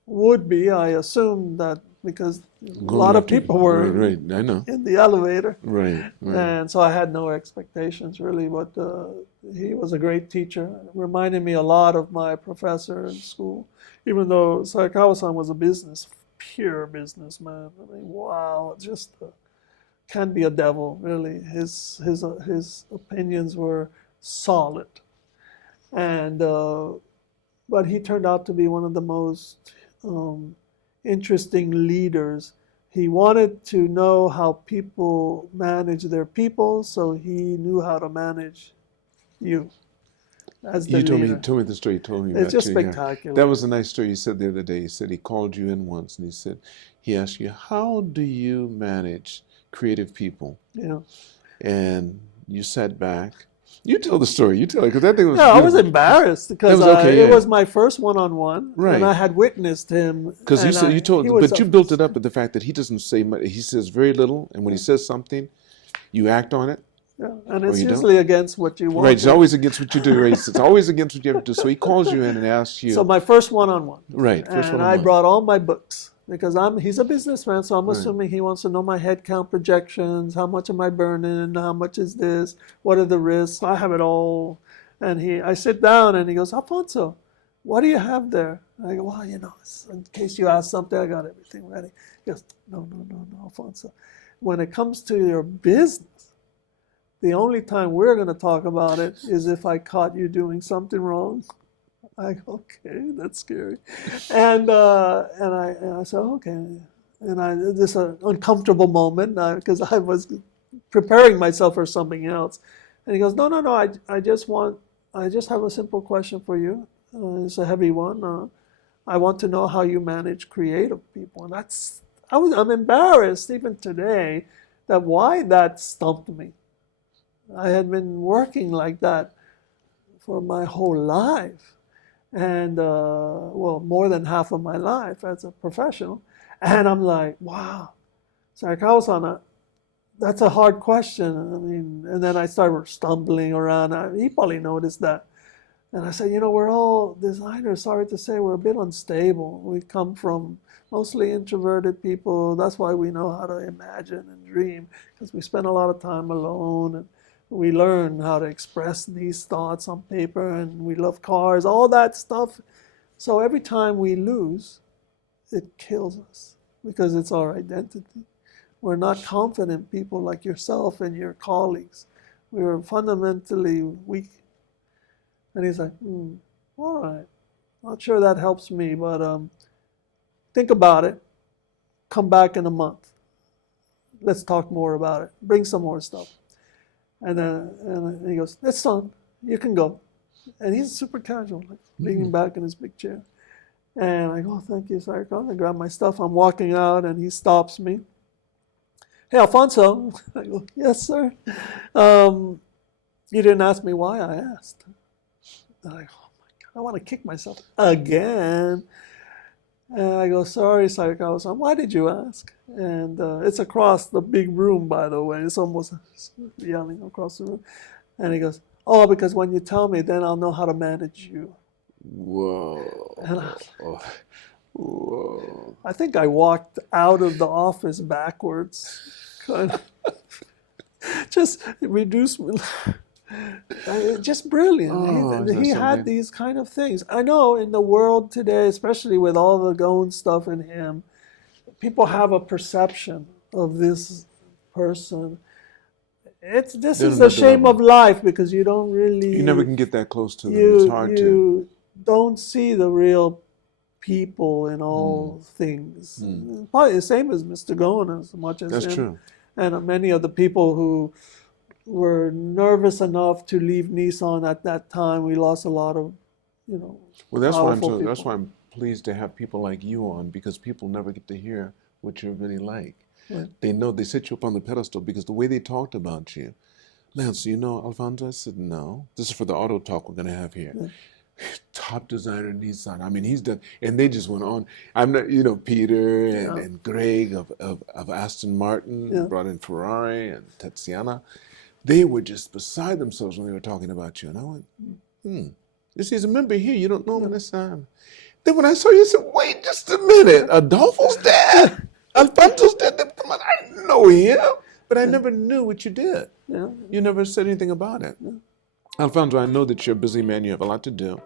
would be. I assumed that because a lot of people were right. I know. in the elevator. Right. And so I had no expectations, really. But he was a great teacher. Reminded me a lot of my professor in school, even though Sayakawa-san was pure businessman. I mean, wow, just can be a devil, really. His opinions were solid, and but he turned out to be one of the most interesting leaders. He wanted to know how people manage their people, so he knew how to manage you as the leader. You told me the story you told me about. It's just you, spectacular. That was a nice story you said the other day. He said he called you in once and he asked you, how do you manage creative people? Yeah. And you sat back. You tell the story. You tell it, because that thing was No, I was beautiful. embarrassed because it was my first one-on-one, Right. and I had witnessed him. Because you built it up with the fact that he doesn't say much. He says very little, and when he says something, you act on it. Yeah, and it's usually against what you want. Right, it's always against what you do. Right, it's always against what you have to do. So he calls you in and asks you. So my first one-on-one. Right, first and one-on-one. I brought all my books because he's a businessman, so I'm assuming he wants to know my head count projections, how much am I burning, how much is this, what are the risks. I have it all. And I sit down and he goes, Alfonso, what do you have there? And I go, well, in case you ask something, I got everything ready. He goes, no, Alfonso. When it comes to your business, the only time we're going to talk about it is if I caught you doing something wrong. I go, okay, that's scary. And I said, okay. And this an uncomfortable moment because I was preparing myself for something else. And he goes, no, I just have a simple question for you. It's a heavy one. I want to know how you manage creative people. And I'm embarrassed even today why that stumped me. I had been working like that for my whole life. And, more than half of my life as a professional. And I'm like, wow, Sayakawa-san, that's a hard question. I mean, and then I started stumbling around. He probably noticed that. And I said, you know, we're all designers. Sorry to say, we're a bit unstable. We come from mostly introverted people. That's why we know how to imagine and dream, because we spend a lot of time alone, and we learn how to express these thoughts on paper, and we love cars, all that stuff. So every time we lose, it kills us because it's our identity. We're not confident people like yourself and your colleagues. We're fundamentally weak. And he's like, all right, not sure that helps me, but think about it. Come back in a month. Let's talk more about it. Bring some more stuff. And he goes, it's done. You can go. And he's super casual, like leaning back in his big chair. And I go, thank you, Sayaka. I grab my stuff. I'm walking out, and he stops me. Hey, Alfonso. I go, yes, sir. You didn't ask me why I asked. And I go, oh my God, I want to kick myself again. And I go, sorry, Sayaka-san, why did you ask? And it's across the big room, by the way. It's almost yelling across the room. And he goes, oh, because when you tell me, then I'll know how to manage you. Whoa. And I was like, Whoa. I think I walked out of the office backwards. Kind of just reduced me. Just brilliant. Oh, he had something? these kind of things. I know in the world today, especially with all the Ghosn stuff in him, people have a perception of this person. This is the shame of life, because you don't really... You never can get that close to them. It's hard to. You don't see the real people in all things. Probably the same as Mr. Ghosn, as much as That's him. true. And many of the people who were nervous enough to leave Nissan at that time. We lost a lot of, Well, that's why powerful people. that's why I'm pleased to have people like you on, because people never get to hear what you're really like. Right. They know, they set you up on the pedestal because the way they talked about you. Lance, you know Alfonso? I said, no. This is for the auto talk we're going to have here. Yeah. Top designer Nissan. I mean, he's done, and they just went on. I'm not, Peter and Greg of Aston Martin, brought in Ferrari and Tiziana. They were just beside themselves when they were talking about you. And I went, this is a member here. You don't know him this time. Then when I saw you, I said, wait just a minute. Adolfo's dad? Alfonso's dad? Come on, I know him. But I never knew what you did. Yeah. You never said anything about it. Yeah. Alfonso, I know that you're a busy man. You have a lot to do.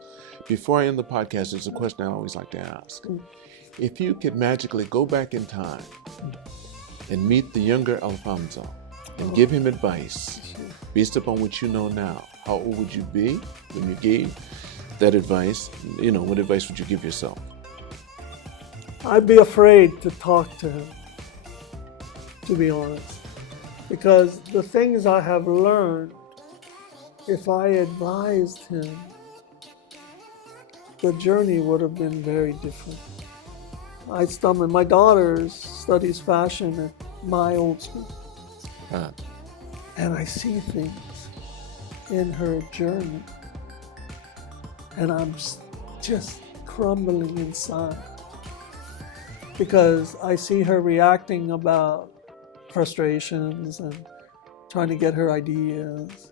Before I end the podcast, there's a question I always like to ask. If you could magically go back in time and meet the younger Alfonso and give him advice based upon what you know now, how old would you be when you gave that advice? What advice would you give yourself? I'd be afraid to talk to him, to be honest. Because the things I have learned, if I advised him, the journey would have been very different. My daughter studies fashion at my old school. And I see things in her journey, and I'm just crumbling inside, because I see her reacting about frustrations and trying to get her ideas,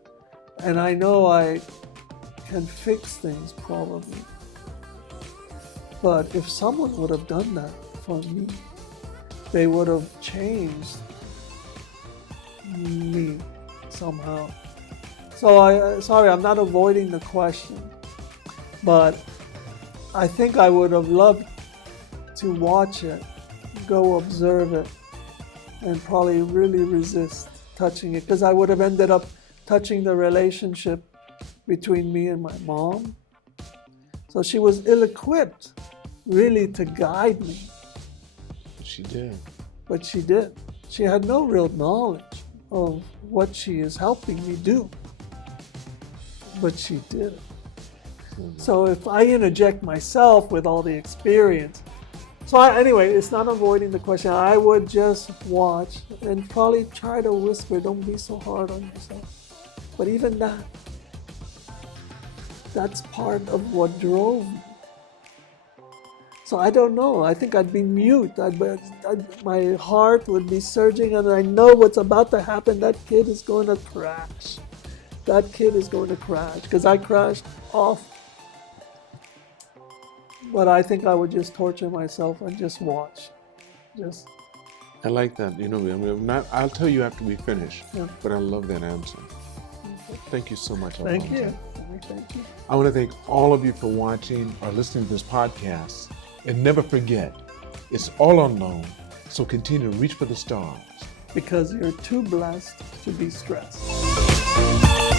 and I know I can fix things probably, but if someone would have done that for me, they would have changed me somehow. So sorry, I'm not avoiding the question, but I think I would have loved to watch it, go observe it, and probably really resist touching it, because I would have ended up touching the relationship between me and my mom. So she was ill-equipped really to guide me. She did. But she did. She had no real knowledge of what she is helping me do. But she did it. So if I interject myself with all the experience, anyway, it's not avoiding the question. I would just watch and probably try to whisper, don't be so hard on yourself. But even that's part of what drove me. So I don't know. I think I'd be mute. My heart would be surging, and I know what's about to happen. That kid is going to crash. That kid is going to crash, because I crashed off But I think I would just torture myself and just watch. Just, I like that. You know, I'm not, I'll tell you after we finish, yeah. but I love that answer. Thank you so much, Alfonso. Thank you. Thank you. I want to thank all of you for watching or listening to this podcast. And never forget, it's all unknown, so continue to reach for the stars. Because you're too blessed to be stressed.